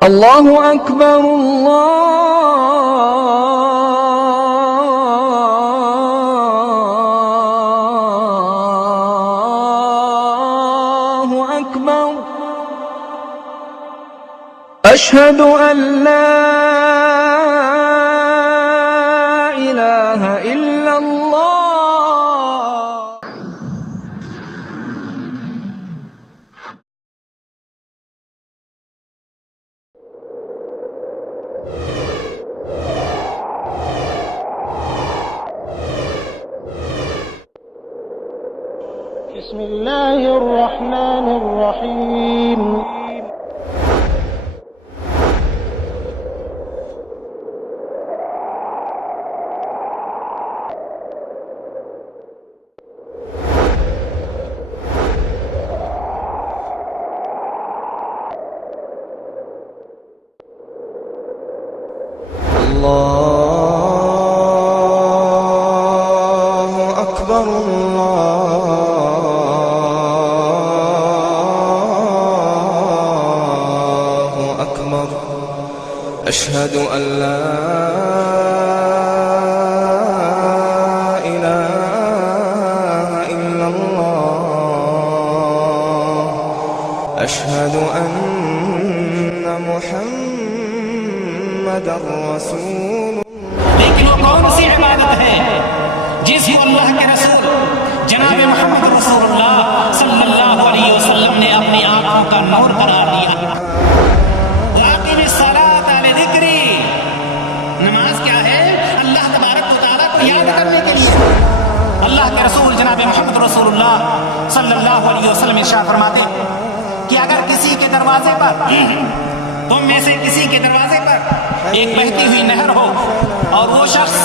الله أكبر الله أكبر أشهد أن لا إله إلا الله. بسم الله الرحمن الرحيم. الله أكبر الله أكبر أشهد أن لا إله إلا الله أشهد أن محمدا رسول. لیکن وہ کون سی عبادت ہے جس کو اللہ کے رسول جناب محمد رسول اللہ صلی اللہ علیہ وسلم نے اپنی آنکھوں کا نور قرار دیا؟ واقعی الصلاۃ لذکری، نماز کیا ہے؟ اللہ تبارک و تعالیٰ کو یاد کرنے کے لیے. اللہ کے رسول جناب محمد رسول اللہ صلی اللہ علیہ وسلم ارشاد فرماتے کہ اگر کسی کے دروازے پر، تم میں سے کسی کے دروازے پر ایک بہتی ہوئی نہر ہو اور وہ شخص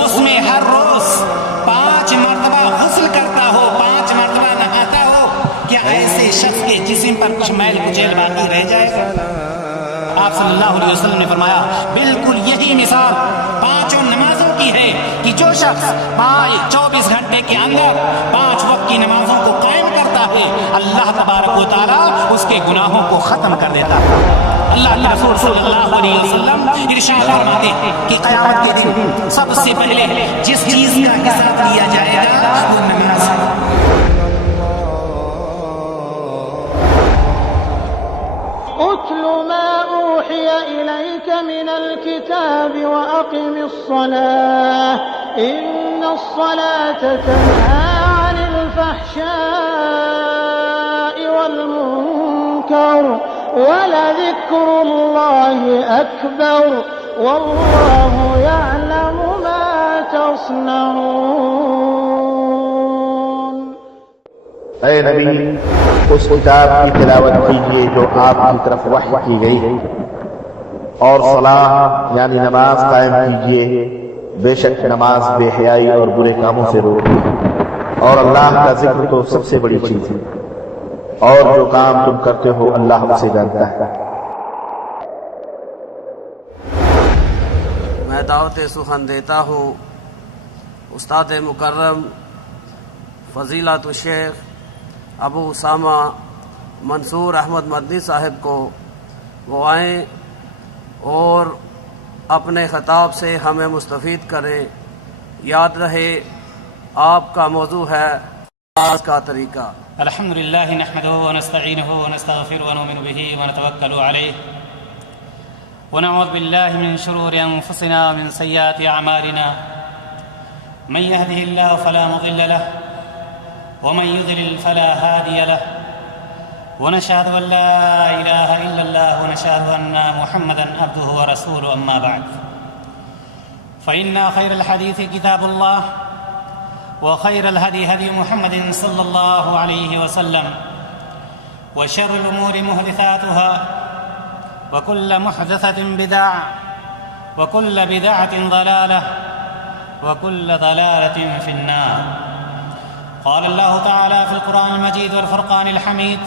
اس میں ہر روز 5 مرتبہ غسل کرتا ہو، 5 مرتبہ نہاتا ہو، کیا ایسے شخص کے جسم پر کچھ میل کچیل باقی رہ جائے گا؟ آپ صلی اللہ علیہ وسلم نے فرمایا بالکل یہی مثال 5 نمازوں کی ہے کہ جو شخص 24 گھنٹے کے اندر 5 وقت کی نمازوں کو قائم کرتا ہے، اللہ تبارک و تعالیٰ اس کے گناہوں کو ختم کر دیتا ہے. اللہ کے رسول صلی اللہ علیہ وسلم ارشاد فرماتے کہ قیامت کے دن سب سے پہلے جس چیز کا حساب لیا جائے گا وہ نماز ہے. اتل ما اوحي اليك من الكتاب واقم الصلاة ان الصلاة تنهى عن الفحشاء والمنكر ولذكر الله أكبر والله يعلم ما تصنعون. اے نبی، اس کتاب کی تلاوت کیجیے جو آپ کی طرف وحی کی گئی ہے، اور صلاح یعنی نماز قائم کیجیے، بے شک نماز بے حیائی اور برے کاموں سے روکتی ہے، اور اللہ کا ذکر تو سب سے بڑی چیز ہے، اور جو کام تم کرتے ہو اللہ اسے جانتا ہے. میں دعوت سخن دیتا ہوں استاد مکرم فضیلت الشیخ ابو اسامہ منصور احمد مدنی صاحب کو وہ آئیں اور اپنے خطاب سے ہمیں مستفید کریں. یاد رہے آپ کا موضوع ہے نماز کا طریقہ. الحمد لله نحمده ونستعينه ونستغفره ونؤمن به ونتوكل عليه ونعوذ بالله من شرور أنفسنا ومن سيئات أعمالنا من يهده الله فلا مضل له ومن يضلل فلا هادي له ونشهد أن لا إله إلا الله ونشهد أن محمدا عبده ورسوله. أما بعد فإن خير الحديث كتاب الله وخير الهدي هدي محمد صلى الله عليه وسلم وشر الأمور محدثاتها وكل محدثة بدعة وكل بدعة ضلالة وكل ضلالة في النار. قال الله تعالى في القرآن المجيد والفرقان الحميد: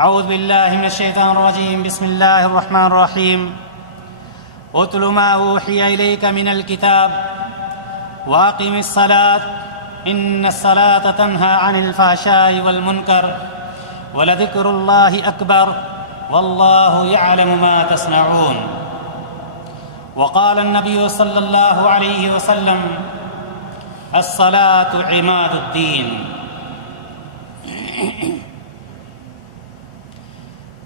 أعوذ بالله من الشيطان الرجيم بسم الله الرحمن الرحيم اتل ما أوحي إليك من الكتاب واقم الصلاة إن الصلاة تنهى عن الفحشاء والمنكر ولذكر الله أكبر والله يعلم ما تصنعون وقال النبي صلى الله عليه وسلم الصلاة عماد الدین.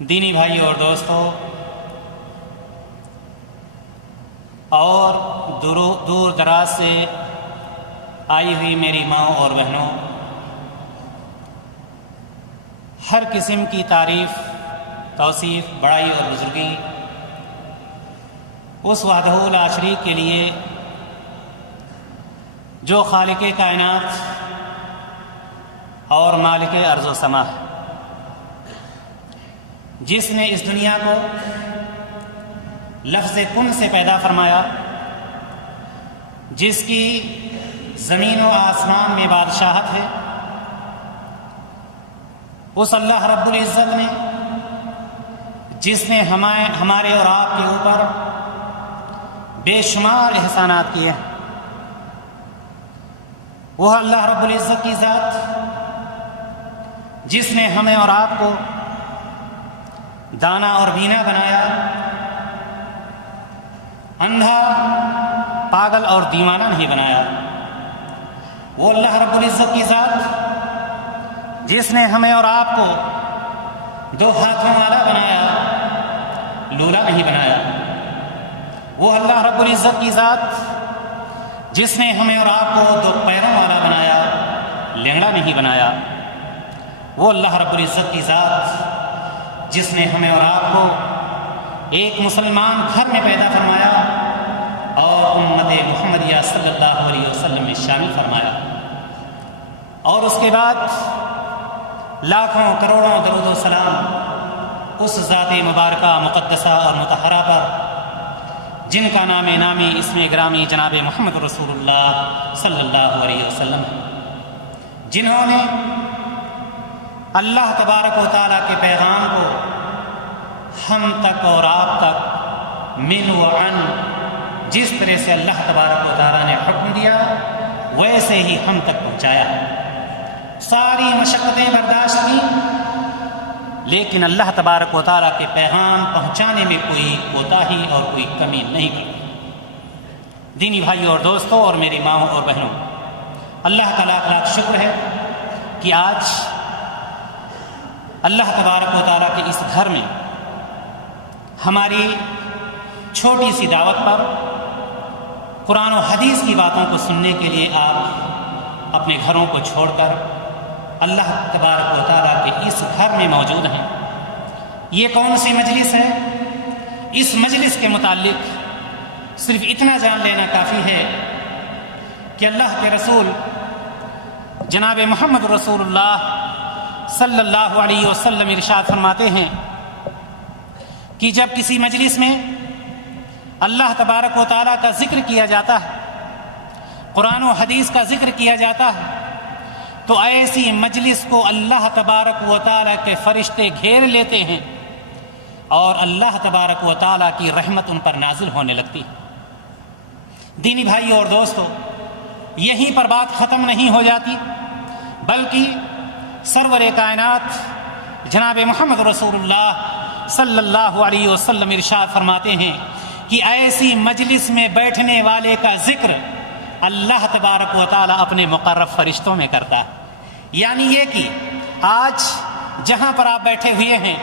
دینی بھائیوں اور دوستو اور دور دراز سے آئی ہوئی میری ماں اور بہنوں، ہر قسم کی تعریف، توصیف، بڑائی اور بزرگی اس وحدہ لا شریک کے لیے جو خالق کائنات اور مالک ارض و سما ہے، جس نے اس دنیا کو لفظ کن سے پیدا فرمایا، جس کی زمین و آسمان میں بادشاہت ہے، اس اللہ رب العزت نے جس نے ہمارے اور آپ کے اوپر بے شمار احسانات کیے ہیں، وہ اللہ رب العزت کی ذات جس نے ہمیں اور آپ کو دانا اور بینا بنایا، اندھا، پاگل اور دیوانہ نہیں بنایا، وہ اللہ رب العزت کی ذات جس نے ہمیں اور آپ کو 2 ہاتھوں والا بنایا، لولا نہیں بنایا، وہ اللہ رب العزت کی ذات جس نے ہمیں اور آپ کو 2 پیروں والا بنایا، لنگڑا نہیں بنایا، وہ اللہ رب العزت کی ذات جس نے ہمیں اور آپ کو ایک مسلمان گھر میں پیدا فرمایا اور امت محمدیہ صلی اللہ علیہ وسلم میں شامل فرمایا، اور اس کے بعد لاکھوں کروڑوں درود و سلام اس ذات مبارکہ مقدسہ اور مطہرہ پر جن کا نام نامی اسم گرامی جناب محمد رسول اللہ صلی اللہ علیہ وسلم ہے، جنہوں نے اللہ تبارک و تعالیٰ کے پیغام کو ہم تک اور آپ تک من و عن جس طرح سے اللہ تبارک و تعالیٰ نے حکم دیا ویسے ہی ہم تک پہنچایا، ساری مشقتیں برداشت کی، لیکن اللہ تبارک و تعالیٰ کے پیغام پہنچانے میں کوئی کوتاہی اور کوئی کمی نہیں کی۔ دینی بھائیوں اور دوستوں اور میری ماؤں اور بہنوں، اللہ کا لاکھ لاکھ شکر ہے کہ آج اللہ تبارک و تعالیٰ کے اس گھر میں ہماری چھوٹی سی دعوت پر قرآن و حدیث کی باتوں کو سننے کے لیے آپ اپنے گھروں کو چھوڑ کر اللہ تبارک و تعالیٰ کے اس گھر میں موجود ہیں۔ یہ کون سی مجلس ہے؟ اس مجلس کے متعلق صرف اتنا جان لینا کافی ہے کہ اللہ کے رسول جناب محمد رسول اللہ صلی اللہ علیہ وسلم ارشاد فرماتے ہیں کہ جب کسی مجلس میں اللہ تبارک و تعالیٰ کا ذکر کیا جاتا ہے، قرآن و حدیث کا ذکر کیا جاتا ہے، تو ایسی مجلس کو اللہ تبارک و تعالیٰ کے فرشتے گھیر لیتے ہیں اور اللہ تبارک و تعالیٰ کی رحمت ان پر نازل ہونے لگتی ہے۔ دینی بھائیوں اور دوستوں، یہیں پر بات ختم نہیں ہو جاتی، بلکہ سرور کائنات جناب محمد رسول اللہ صلی اللہ علیہ وسلم ارشاد فرماتے ہیں کہ ایسی مجلس میں بیٹھنے والے کا ذکر اللہ تبارک و تعالیٰ اپنے مقرب فرشتوں میں کرتا ہے، یعنی یہ کہ آج جہاں پر آپ بیٹھے ہوئے ہیں،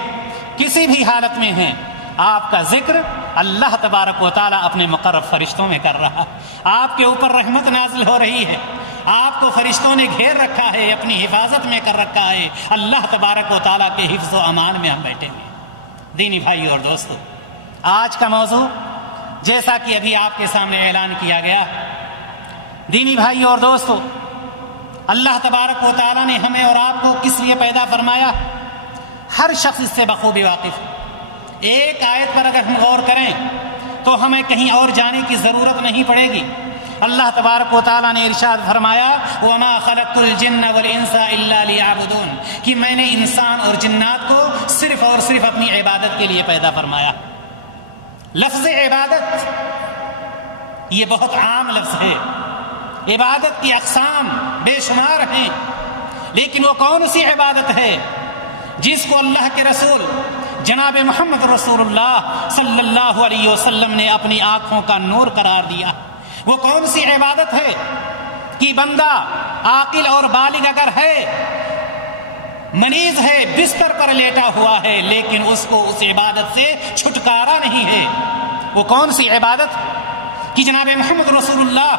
کسی بھی حالت میں ہیں، آپ کا ذکر اللہ تبارک و تعالیٰ اپنے مقرب فرشتوں میں کر رہا ہے، آپ کے اوپر رحمت نازل ہو رہی ہے، آپ کو فرشتوں نے گھیر رکھا ہے، اپنی حفاظت میں کر رکھا ہے، اللہ تبارک و تعالیٰ کے حفظ و امان میں ہم بیٹھے ہوئے ہیں۔ دینی بھائیو اور دوستو، آج کا موضوع جیسا کہ ابھی آپ کے سامنے اعلان کیا گیا، دینی بھائیو اور دوستو، اللہ تبارک و تعالیٰ نے ہمیں اور آپ کو کس لیے پیدا فرمایا، ہر شخص اس سے بخوبی واقف ہے۔ ایک آیت پر اگر ہم غور کریں تو ہمیں کہیں اور جانے کی ضرورت نہیں پڑے گی۔ اللہ تبارک و تعالیٰ نے ارشاد فرمایا وَمَا خَلَقْتُ الْجِنَّ وَالْإِنسَ إِلَّا لِيَعْبُدُونَ، کہ میں نے انسان اور جنات کو صرف اور صرف اپنی عبادت کے لیے پیدا فرمایا۔ لفظ عبادت یہ بہت عام لفظ ہے، عبادت کی اقسام بے شمار ہیں، لیکن وہ کون سی عبادت ہے جس کو اللہ کے رسول جناب محمد رسول اللہ صلی اللہ علیہ وسلم نے اپنی آنکھوں کا نور قرار دیا۔ وہ کون سی عبادت ہے کہ بندہ عاقل اور بالغ اگر ہے، مریض ہے، بستر پر لیٹا ہوا ہے، لیکن اس کو اس عبادت سے چھٹکارا نہیں ہے؟ وہ کون سی عبادت کہ جناب محمد رسول اللہ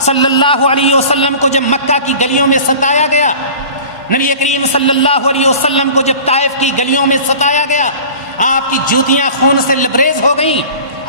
صلی اللہ علیہ وسلم کو جب مکہ کی گلیوں میں ستایا گیا، نبی کریم صلی اللہ علیہ وسلم کو جب طائف کی گلیوں میں ستایا گیا، آپ کی جوتیاں خون سے لبریز ہو گئیں،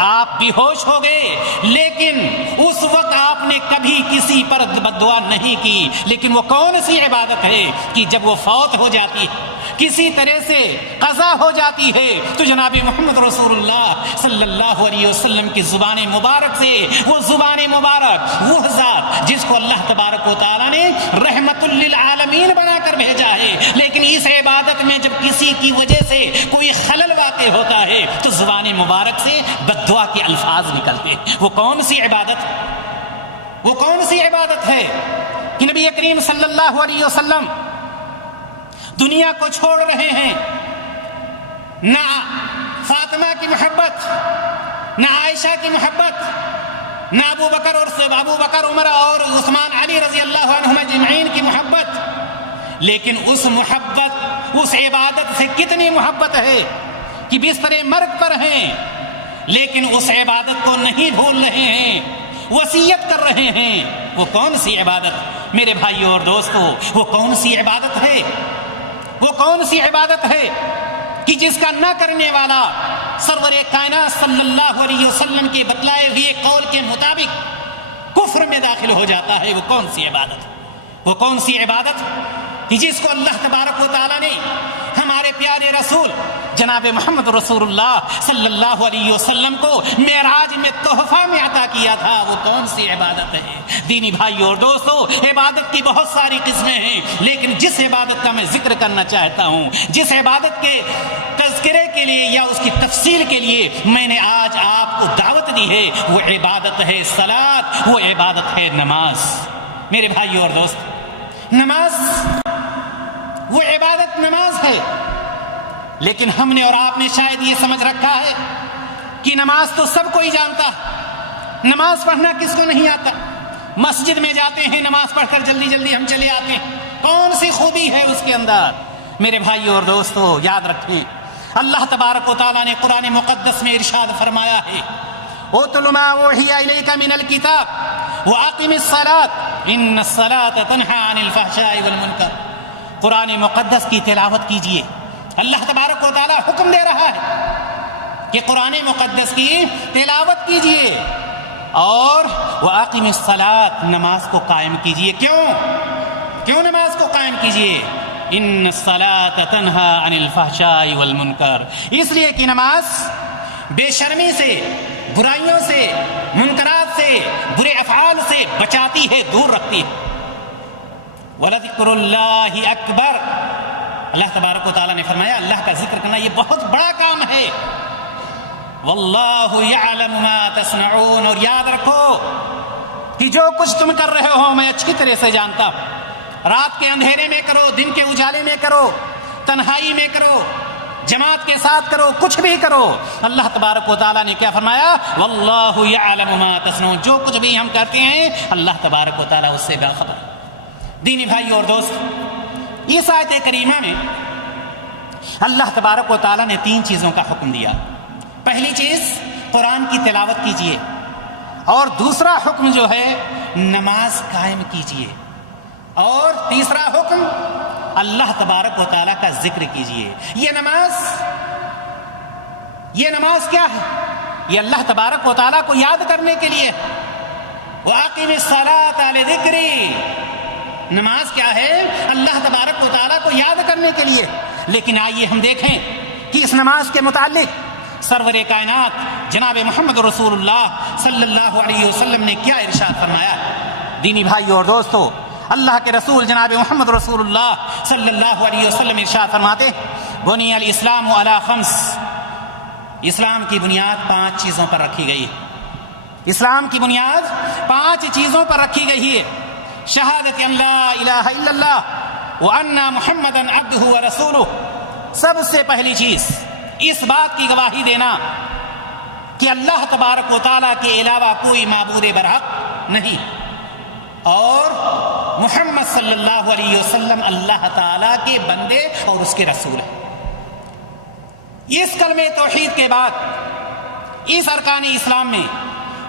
آپ بے ہوش ہو گئے، لیکن اس وقت آپ نے کبھی کسی پر بد دعا نہیں کی۔ لیکن وہ کون سی عبادت ہے کہ جب وہ فوت ہو جاتی ہے، کسی طرح سے قضا ہو جاتی ہے، تو جناب محمد رسول اللہ صلی اللہ علیہ وسلم کی زبان مبارک سے، وہ زبان مبارک، وہ ذات جس کو اللہ تبارک و تعالیٰ نے رحمت للعالمین بنا کر بھیجا ہے، لیکن اس عبادت میں جب کسی کی وجہ سے کوئی خلل واقع ہوتا ہے تو زبان مبارک سے بد دعا کے الفاظ نکلتے ہیں۔ وہ کون سی عبادت، وہ کون سی عبادت ہے کہ نبی کریم صلی اللہ علیہ وسلم دنیا کو چھوڑ رہے ہیں، نہ فاطمہ کی محبت، نہ عائشہ کی محبت، نہ ابو بکر عمر اور عثمان علی رضی اللہ عنہم اجمعین کی محبت، لیکن اس محبت، اس عبادت سے کتنی محبت ہے کہ بستر مرگ پر ہیں لیکن اس عبادت کو نہیں بھول رہے ہیں، وصیت کر رہے ہیں۔ وہ کون سی عبادت میرے بھائیوں اور دوستوں، وہ کون سی عبادت ہے، وہ کون سی عبادت ہے کہ جس کا نہ کرنے والا سرور کائنات صلی اللہ علیہ وسلم کے بتلائے ہوئے قول کے مطابق کفر میں داخل ہو جاتا ہے؟ وہ کون سی عبادت، وہ کون سی عبادت کہ جس کو اللہ تبارک و تعالیٰ نے ہمارے پیارے رسول جناب محمد رسول اللہ صلی اللہ علیہ وسلم کو معراج میں تحفہ میں عطا کیا تھا؟ وہ کون سی عبادت ہے؟ دینی بھائیوں اور دوستوں، عبادت کی بہت ساری قسمیں ہیں، لیکن جس عبادت کا میں ذکر کرنا چاہتا ہوں، جس عبادت کے تذکرے کے لیے یا اس کی تفصیل کے لیے میں نے آج آپ کو دعوت دی ہے، وہ عبادت ہے صلاۃ، وہ عبادت ہے نماز۔ میرے بھائیوں اور دوست، نماز، وہ عبادت نماز ہے، لیکن ہم نے اور آپ نے شاید یہ سمجھ رکھا ہے کہ نماز تو سب کوئی جانتا، نماز پڑھنا کس کو نہیں آتا؟ مسجد میں جاتے ہیں، نماز پڑھ کر جلدی جلدی ہم چلے آتے ہیں، کون سی خوبی ہے اس کے اندر؟ میرے بھائیوں اور دوستو، یاد رکھیں، اللہ تبارک و تعالیٰ نے قرآن مقدس میں ارشاد فرمایا ہے، اُتْلُ مَا أُوحِيَ إِلَيْكَ مِنَ الْكِتَابِ وَأَقِمِ الصَّلَاةَ إِنَّ الصَّلَاةَ تَنْهَىٰ عَنِ الْفَحْشَاءِ وَالْمُنكَرِ۔ قرآن مقدس کی تلاوت کیجئے، اللہ تبارک و تعالیٰ حکم دے رہا ہے کہ قرآن مقدس کی تلاوت کیجئے اور وَأَقِمِ الصَّلَاةَ، نماز کو قائم کیجئے۔ کیوں نماز کو قائم کیجئے؟ إِنَّ الصَّلَاةَ تَنْهَىٰ عَنِ الْفَحْشَاءِ وَالْمُنكَرِ، اس لیے کہ نماز بے شرمی سے، برائیوں سے، منکرات سے، برے افعال سے بچاتی ہے، دور رکھتی ہے۔ وَلَذِكْرُ اللَّهِ أَكْبَرُ، اللہ تبارک و تعالیٰ نے فرمایا اللہ کا ذکر کرنا یہ بہت بڑا کام ہے۔ وَاللَّهُ يَعْلَمُ مَا تَصْنَعُونَ، اور یاد رکھو کہ جو کچھ تم کر رہے ہو میں اچھی طرح سے جانتا ہوں، رات کے اندھیرے میں کرو، دن کے اجالے میں کرو، تنہائی میں کرو، جماعت کے ساتھ کرو، کچھ بھی کرو، اللہ تبارک و تعالیٰ نے کیا فرمایا؟ وَاللَّهُ يَعْلَمُ مَا تَصْنَعُونَ، جو کچھ بھی ہم کرتے ہیں اللہ تبارک و تعالیٰ اس سے باخبر۔ دینی بھائیوں اور دوست، اس آیت کریمہ میں اللہ تبارک و تعالیٰ نے 3 چیزوں کا حکم دیا۔ پہلی چیز قرآن کی تلاوت کیجئے، اور دوسرا حکم جو ہے نماز قائم کیجئے، اور تیسرا حکم اللہ تبارک و تعالیٰ کا ذکر کیجئے۔ یہ نماز کیا ہے؟ یہ اللہ تبارک و تعالیٰ کو یاد کرنے کے لیے۔ وَأَقِمِ الصَّلَاةَ لِذِكْرِي، نماز کیا ہے؟ اللہ تبارک و تعالیٰ کو یاد کرنے کے لیے۔ لیکن آئیے ہم دیکھیں کہ اس نماز کے متعلق سرور کائنات جناب محمد رسول اللہ صلی اللہ علیہ وسلم نے کیا ارشاد فرمایا۔ دینی بھائیوں اور دوستو، اللہ کے رسول جناب محمد رسول اللہ صلی اللہ علیہ وسلم ارشاد فرماتے، بنی الاسلام علی 5، اسلام کی بنیاد 5 چیزوں پر رکھی گئی ہے۔ اسلام کی بنیاد 5 چیزوں پر رکھی گئی ہے۔ شہادت ان لا الہ الا اللہ وان محمدا عبدہ ورسولہ، سب سے پہلی چیز اس بات کی گواہی دینا کہ اللہ تبارک و تعالیٰ کے علاوہ کوئی معبود برحق نہیں اور محمد صلی اللہ علیہ وسلم اللہ تعالیٰ کے بندے اور اس کے رسول ہیں۔ اس کلمہ توحید کے بعد اس ارکان اسلام میں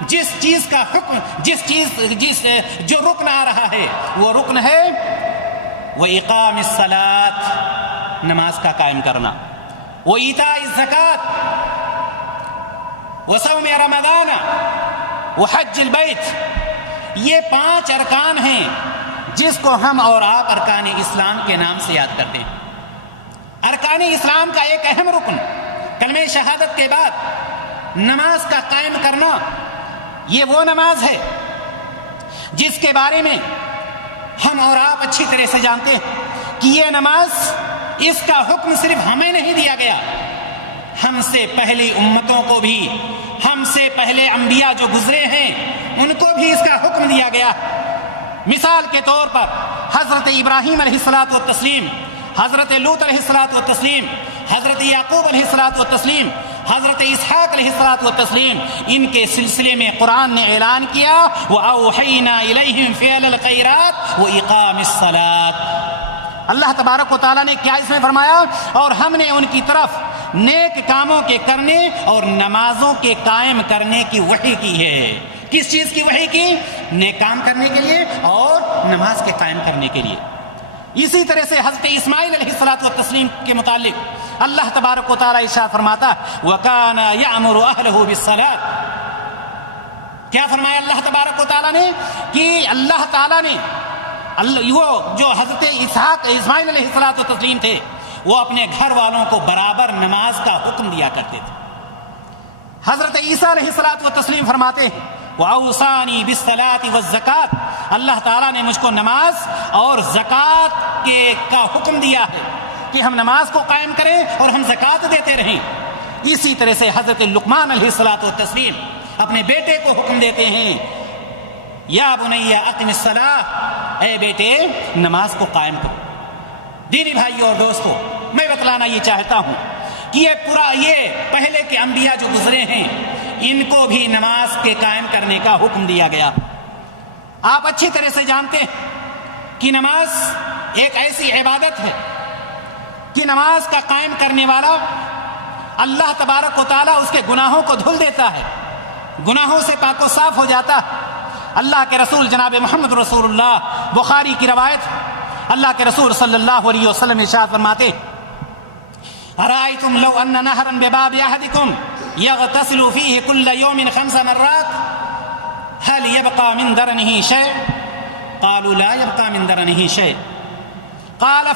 جس چیز کا حکم جو رکن آ رہا ہے وہ رکن ہے وہ اقام الصلاۃ، نماز کا قائم کرنا، وہ ایتاء الزکوٰۃ، وہ صوم رمضان، وہ حج البیت۔ یہ 5 ارکان ہیں جس کو ہم اور آپ ارکان اسلام کے نام سے یاد کرتے ہیں۔ ارکان اسلام کا ایک اہم رکن کلمہ شہادت کے بعد نماز کا قائم کرنا، یہ وہ نماز ہے جس کے بارے میں ہم اور آپ اچھی طرح سے جانتے ہیں کہ یہ نماز، اس کا حکم صرف ہمیں نہیں دیا گیا، ہم سے پہلی امتوں کو بھی، ہم سے پہلے انبیاء جو گزرے ہیں ان کو بھی اس کا حکم دیا گیا۔ مثال کے طور پر حضرت ابراہیم علیہ الصلوۃ والتسلیم، حضرت لوط علیہ الصلوۃ والتسلیم، حضرت یعقوب علیہ الصلوۃ والتسلیم، حضرت اسحاق علیہ الصلوۃ والتسلیم، ان کے سلسلے میں قرآن نے اعلان کیا وَأَوْحَيْنَا إِلَيْهِمْ فِعْلَ الْخَيْرَاتِ وَإِقَامِ الصَّلَاةِ۔ اللہ تبارک و تعالیٰ نے کیا اس میں فرمایا؟ اور ہم نے ان کی طرف نیک کاموں کے کرنے اور نمازوں کے قائم کرنے کی وحی کی ہے۔ کس چیز کی وحی کی؟ نیک کام کرنے کے لیے اور نماز کے قائم کرنے کے لیے۔ اسی طرح سے حضرت اسماعیل علیہ الصلوۃ والتسلیم کے متعلق اللہ تبارک و تعالیٰ ارشاد فرماتا وَكَانَ يَأْمُرُ أَهْلَهُ بِالصَّلَاةِ۔ کیا فرمایا اللہ تبارک و تعالیٰ نے کہ اللہ تعالیٰ نے وہ جو حضرت اسماعیل علیہ الصلوۃ والتسلیم تھے وہ اپنے گھر والوں کو برابر نماز کا حکم دیا کرتے تھے۔ حضرت عیسیٰ علیہ الصلوۃ والتسلیم فرماتے ہیں وَأَوْصَانِي بِالصَّلَاةِ وَالزَّكَاةِ، اللہ تعالیٰ نے مجھ کو نماز اور زکوٰۃ کا حکم دیا ہے کہ ہم نماز کو قائم کریں اور ہم زکوٰۃ دیتے رہیں۔ اسی طرح سے حضرت لقمان علیہ الصلوۃ والتسلیم اپنے بیٹے کو حکم دیتے ہیں یا بنی اقم الصلاۃ، اے بیٹے نماز کو قائم کرو۔ دینی بھائیو اور دوستو، میں بتلانا یہ چاہتا ہوں کہ یہ پہلے کے انبیاء جو گزرے ہیں ان کو بھی نماز کے قائم کرنے کا حکم دیا گیا۔ آپ اچھی طرح سے جانتے ہیں کہ نماز ایک ایسی عبادت ہے کہ نماز کا قائم کرنے والا اللہ تبارک و تعالیٰ اس کے گناہوں کو دھل دیتا ہے، گناہوں سے پاک و صاف ہو جاتا ہے۔ اللہ کے رسول جناب محمد رسول اللہ، بخاری کی روایت، اللہ کے رسول صلی اللہ علیہ وسلم ارشاد فرماتے ارأیتم لو ان نہرا بباب احدکم یغتسل فیہ کل یوم 5 مرات هل يبقى من درنه شيء؟ قالوا لا يبقى من درنه شيء۔ قال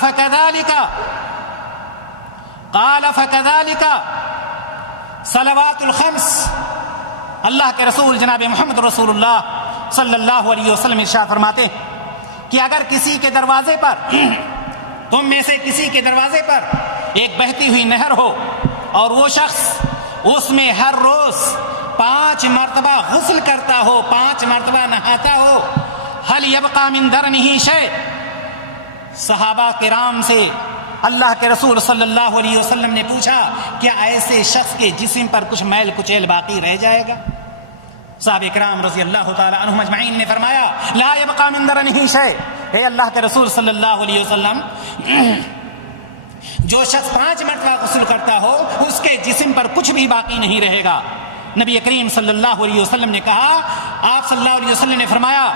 فكذلك صلوات الخمس۔ اللہ کے رسول جناب محمد رسول اللہ صلی اللہ علیہ وسلم ارشاد فرماتے کہ اگر کسی کے دروازے پر، تم میں سے کسی کے دروازے پر ایک بہتی ہوئی نہر ہو اور وہ شخص اس میں ہر روز 5 مرتبہ غسل کرتا ہو، 5 مرتبہ نہاتا ہو، هل يبقى من درنه شيء؟ صحابہ کرام سے اللہ کے رسول صلی اللہ علیہ وسلم نے پوچھا کیا ایسے شخص کے جسم پر کچھ میل کچیل باقی رہ جائے گا؟ صحابہ کرام رضی اللہ تعالی عنہم اجمعین نے فرمایا لا يبقى من درنه شيء، اے اللہ کے رسول صلی اللہ علیہ وسلم، جو شخص 5 مرتبہ غسل کرتا ہو اس کے جسم پر کچھ بھی باقی نہیں رہے گا۔ نبی کریم صلی اللہ علیہ وسلم نے کہا، آپ صلی اللہ علیہ وسلم نے فرمایا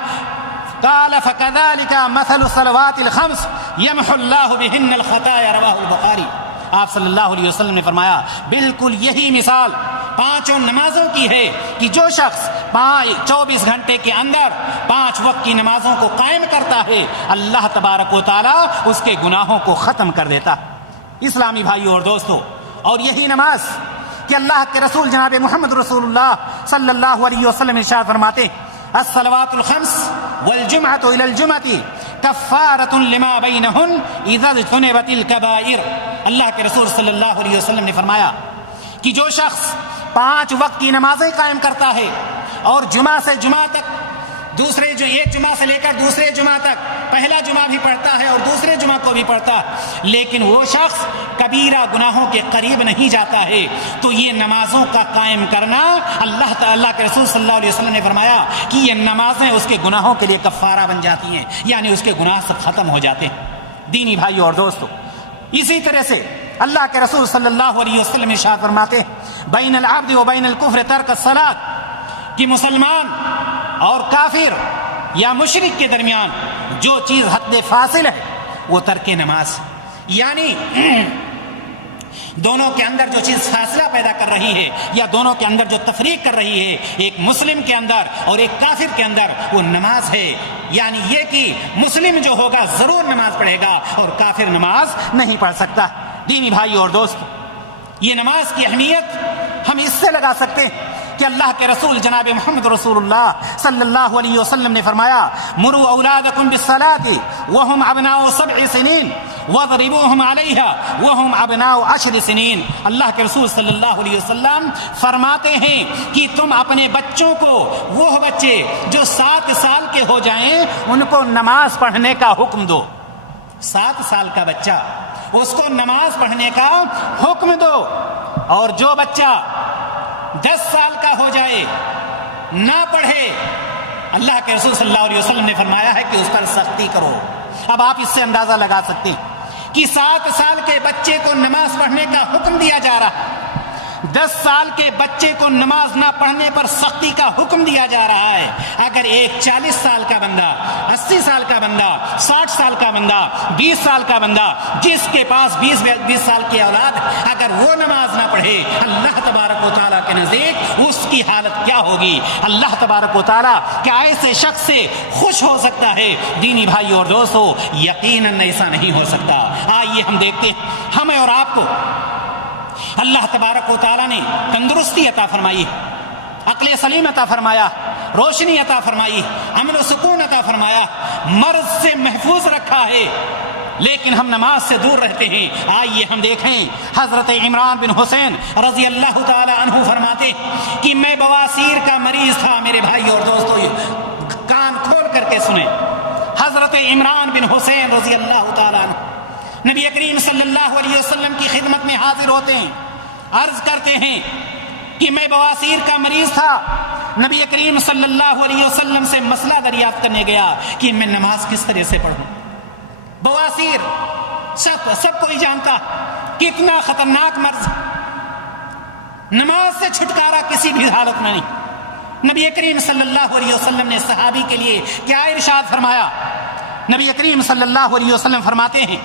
قال فكذلك مثل الصلوات الخمس يمحو الله بهن الخطايا، رواہ البخاری۔ آپ صلی اللہ علیہ وسلم نے فرمایا بالکل یہی مثال 5 نمازوں کی ہے کہ جو شخص 24 گھنٹے کے اندر 5 وقت کی نمازوں کو قائم کرتا ہے اللہ تبارک و تعالیٰ اس کے گناہوں کو ختم کر دیتا۔ اسلامی بھائیو اور دوستو، اور یہی نماز کہ اللہ کے رسول جناب محمد رسول اللہ صلی اللہ علیہ وسلم ارشاد فرماتے الصلوات الخمس والجمعة إلى الجمعة كفارة لما بينهن إذا اجتنبت الكبائر۔ اللہ کے رسول صلی اللہ علیہ وسلم نے فرمایا کہ جو شخص 5 وقت کی نمازیں قائم کرتا ہے اور جمعہ سے جمعہ تک دوسرے جو ایک جمعہ سے لے کر دوسرے جمعہ تک پہلا جمعہ بھی پڑھتا ہے اور دوسرے جمعہ کو بھی پڑھتا ہے، لیکن وہ شخص کبیرہ گناہوں کے قریب نہیں جاتا ہے، تو یہ نمازوں کا قائم کرنا، اللہ تعالیٰ کے رسول صلی اللہ علیہ وسلم نے فرمایا کہ یہ نمازیں اس کے گناہوں کے لیے کفارہ بن جاتی ہیں، یعنی اس کے گناہ سب ختم ہو جاتے ہیں۔ دینی بھائیو اور دوستو، اسی طرح سے اللہ کے رسول صلی اللہ علیہ وسلم ارشاد فرماتے ہیں بین العبد و بین الکفر ترک الصلاۃ، کہ مسلمان اور کافر یا مشرک کے درمیان جو چیز حد فاصل ہے وہ ترک نماز، یعنی دونوں کے اندر جو چیز فاصلہ پیدا کر رہی ہے یا دونوں کے اندر جو تفریق کر رہی ہے ایک مسلم کے اندر اور ایک کافر کے اندر، وہ نماز ہے۔ یعنی یہ کہ مسلم جو ہوگا ضرور نماز پڑھے گا اور کافر نماز نہیں پڑھ سکتا۔ دینی بھائی اور دوست، یہ نماز کی اہمیت ہم اس سے لگا سکتے ہیں کہ اللہ کے رسول جناب محمد رسول اللہ صلی اللہ علیہ وسلم نے فرمایا مروا اولادکم بالصلاۃ وهم ابناء 7 سنین واضربوهم علیها وهم ابناء 10 سنین۔ اللہ کے رسول صلی اللہ علیہ وسلم فرماتے ہیں کہ تم اپنے بچوں کو، وہ بچے جو 7 سال کے ہو جائیں، ان کو نماز پڑھنے کا حکم دو۔ 7 سال کا بچہ، اس کو نماز پڑھنے کا حکم دو، اور جو بچہ 10 سال کا ہو جائے نہ پڑھے، اللہ کے رسول صلی اللہ علیہ وسلم نے فرمایا ہے کہ اس پر سختی کرو۔ اب آپ اس سے اندازہ لگا سکتے ہیں کہ 7 سال کے بچے کو نماز پڑھنے کا حکم دیا جا رہا ہے، 10 سال کے بچے کو نماز نہ پڑھنے پر سختی کا حکم دیا جا رہا ہے۔ اگر ایک 40 سال کا بندہ، 80 سال کا بندہ، 60 سال کا بندہ، 20 سال کا بندہ، جس کے پاس 20 سال کی اولاد، اگر وہ نماز نہ پڑھے، اللہ تبارک و تعالیٰ کے نزدیک اس کی حالت کیا ہوگی؟ اللہ تبارک و تعالیٰ کیا ایسے شخص سے خوش ہو سکتا ہے؟ دینی بھائی اور دوستو، یقیناً ایسا نہیں ہو سکتا۔ آئیے ہم دیکھتے ہیں، ہمیں اور آپ کو اللہ تبارک و تعالیٰ نے تندرستی عطا فرمائی، عقل سلیم عطا فرمایا، روشنی عطا فرمائی، امن و سکون عطا فرمایا، مرض سے محفوظ رکھا ہے، لیکن ہم نماز سے دور رہتے ہیں۔ آئیے ہم دیکھیں، حضرت عمران بن حسین رضی اللہ تعالی عنہ فرماتے کہ میں بواسیر کا مریض تھا۔ میرے بھائی اور دوستو، کان کھول کر کے سنیں، حضرت عمران بن حسین رضی اللہ تعالی عنہ نبی کریم صلی اللہ علیہ وسلم کی خدمت میں حاضر ہوتے ہیں، عرض کرتے ہیں کہ میں بواسیر کا مریض تھا، نبی کریم صلی اللہ علیہ وسلم سے مسئلہ دریافت کرنے گیا کہ میں نماز کس طرح سے پڑھوں۔ بواسیر سب کوئی جانتا کتنا خطرناک مرض، نماز سے چھٹکارا کسی بھی حالت میں نہیں۔ نبی کریم صلی اللہ علیہ وسلم نے صحابی کے لیے کیا ارشاد فرمایا؟ نبی کریم صلی اللہ علیہ وسلم فرماتے ہیں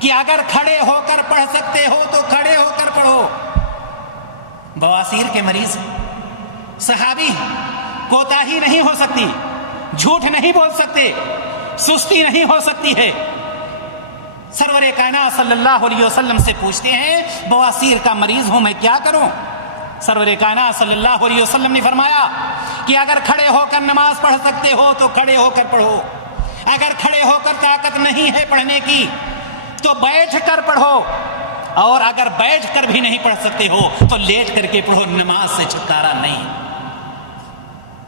کہ اگر کھڑے ہو کر پڑھ سکتے ہو تو کھڑے ہو کر پڑھو۔ بواسیر کے مریض، صحابی، کوتاہی نہیں ہو سکتی، جھوٹ نہیں بول سکتے، سستی نہیں ہو سکتی ہے۔ سرور کائنات صلی اللہ علیہ وسلم سے پوچھتے ہیں بواسیر کا مریض ہوں، میں کیا کروں؟ سرور کائنات صلی اللہ علیہ وسلم نے فرمایا کہ اگر کھڑے ہو کر نماز پڑھ سکتے ہو تو کھڑے ہو کر پڑھو، اگر کھڑے ہو کر طاقت نہیں ہے پڑھنے کی تو بیٹھ کر پڑھو، اور اگر بیٹھ کر بھی نہیں پڑھ سکتے ہو تو لیٹ کر کے پڑھو، نماز سے چھٹکارا نہیں۔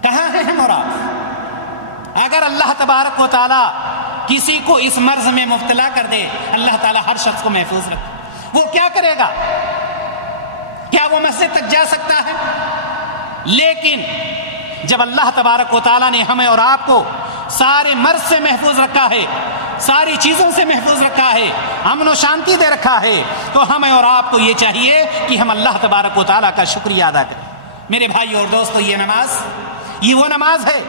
کہاں ہیں ہم اور آپ؟ اگر اللہ تبارک و تعالی کسی کو اس مرض میں مبتلا کر دے، اللہ تعالی ہر شخص کو محفوظ رکھے، وہ کیا کرے گا؟ کیا وہ مسجد تک جا سکتا ہے؟ لیکن جب اللہ تبارک و تعالی نے ہمیں اور آپ کو سارے مرض سے محفوظ رکھا ہے، ساری چیزوں سے محفوظ رکھا ہے، امن و شانتی دے رکھا ہے، تو ہمیں اور آپ کو یہ چاہیے کہ ہم اللہ تبارک و تعالیٰ کا شکریہ ادا کریں۔ میرے بھائی اور دوستو، یہ وہ نماز ہے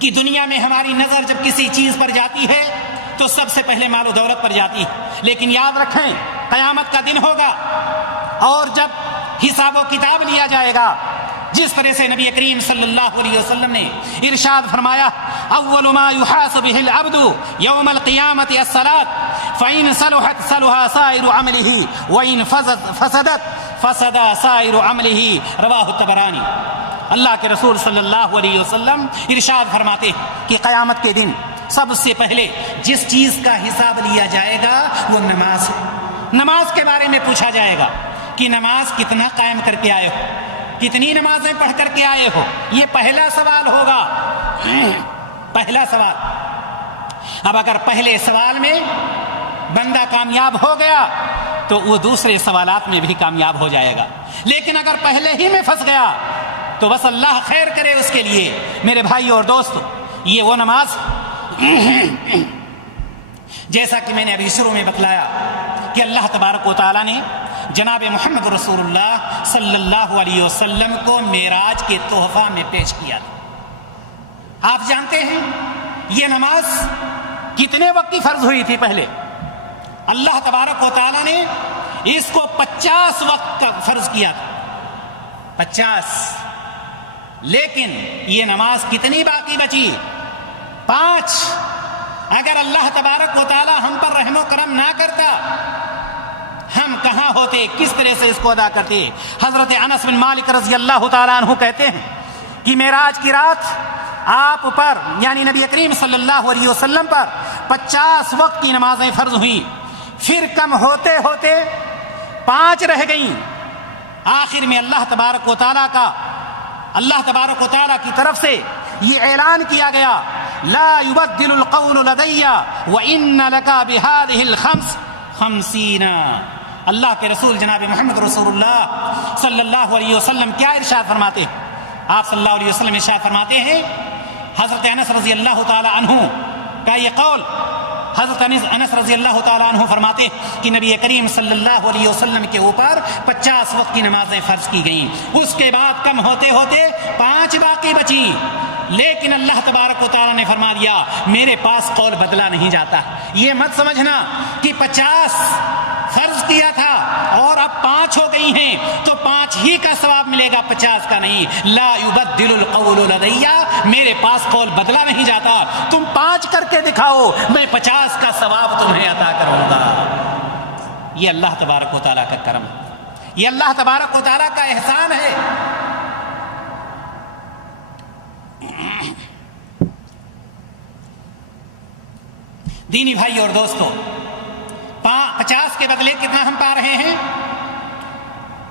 کہ دنیا میں ہماری نظر جب کسی چیز پر جاتی ہے تو سب سے پہلے مال و دولت پر جاتی ہے، لیکن یاد رکھیں قیامت کا دن ہوگا اور جب حساب و کتاب لیا جائے گا، جس طرح سے نبی کریم صلی اللہ علیہ وسلم نے ارشاد فرمایا اول ما يحاسب به العبد يوم القيامة الصلاة فإن صلحت صلح سائر عمله وإن فسدت فسد سائر عمله، رواہ الطبرانی۔ اللہ کے رسول صلی اللہ علیہ وسلم ارشاد فرماتے ہیں کہ قیامت کے دن سب سے پہلے جس چیز کا حساب لیا جائے گا وہ نماز ہے۔ نماز کے بارے میں پوچھا جائے گا کہ نماز کتنا قائم کر کے آئے ہو، کتنی نمازیں پڑھ کر کے آئے ہو؟ یہ پہلا سوال ہوگا، پہلا سوال۔ اب اگر پہلے سوال میں بندہ کامیاب ہو گیا تو وہ دوسرے سوالات میں بھی کامیاب ہو جائے گا، لیکن اگر پہلے ہی میں پھنس گیا تو بس اللہ خیر کرے اس کے لیے۔ میرے بھائی اور دوستو، یہ وہ نماز جیسا کہ میں نے ابھی شروع میں بتلایا کہ اللہ تبارک و تعالیٰ نے جناب محمد رسول اللہ صلی اللہ علیہ وسلم کو معراج کے تحفہ میں پیش کیا تھا۔ آپ جانتے ہیں یہ نماز کتنے وقت کی فرض ہوئی تھی؟ پہلے اللہ تبارک و تعالیٰ نے اس کو 50 وقت کا فرض کیا تھا، 50۔ لیکن یہ نماز کتنی باقی بچی؟ 5۔ اگر اللہ تبارک و تعالیٰ ہم پر رحم و کرم نہ کرتا، ہم کہاں ہوتے، کس طرح سے اس کو ادا کرتے؟ حضرت انس بن مالک رضی اللہ تعالیٰ عنہ کہتے ہیں کہ معراج کی رات آپ پر یعنی نبی کریم صلی اللہ علیہ وسلم پر 50 وقت کی نمازیں فرض ہوئیں، پھر کم ہوتے ہوتے 5 رہ گئیں۔ آخر میں اللہ تبارک و تعالیٰ کی طرف سے یہ اعلان کیا گیا، لا يبدل القول لدي وان لك بهذه الخمس 50۔ اللہ کے رسول جناب محمد رسول اللہ صلی اللہ علیہ وسلم کیا ارشاد فرماتے ہیں؟ آپ صلی اللہ علیہ وسلم ارشاد فرماتے ہیں، حضرت انس رضی اللہ تعالی عنہ کا یہ قول، حضرت انس رضی اللہ تعالی عنہ فرماتے ہیں کہ نبی کریم صلی اللہ علیہ وسلم کے اوپر 50 وقت کی نمازیں فرض کی گئیں، اس کے بعد کم ہوتے ہوتے 5 باقی بچی، لیکن اللہ تبارک و تعالیٰ نے فرما دیا میرے پاس قول بدلا نہیں جاتا۔ یہ مت سمجھنا کہ 50 فرض کیا تھا اور اب 5 ہو گئی ہیں تو 5 ہی کا ثواب ملے گا، 50 کا نہیں۔ لا يبدل القول لدي، میرے پاس قول بدلا نہیں جاتا، تم 5 کر کے دکھاؤ، میں 50 کا ثواب تمہیں عطا کروں گا۔ یہ اللہ تبارک و تعالیٰ کا کرم ہے، یہ اللہ تبارک و تعالیٰ کا احسان ہے۔ دینی بھائی اور دوستو، 50 کے بدلے کتنا ہم پا رہے ہیں؟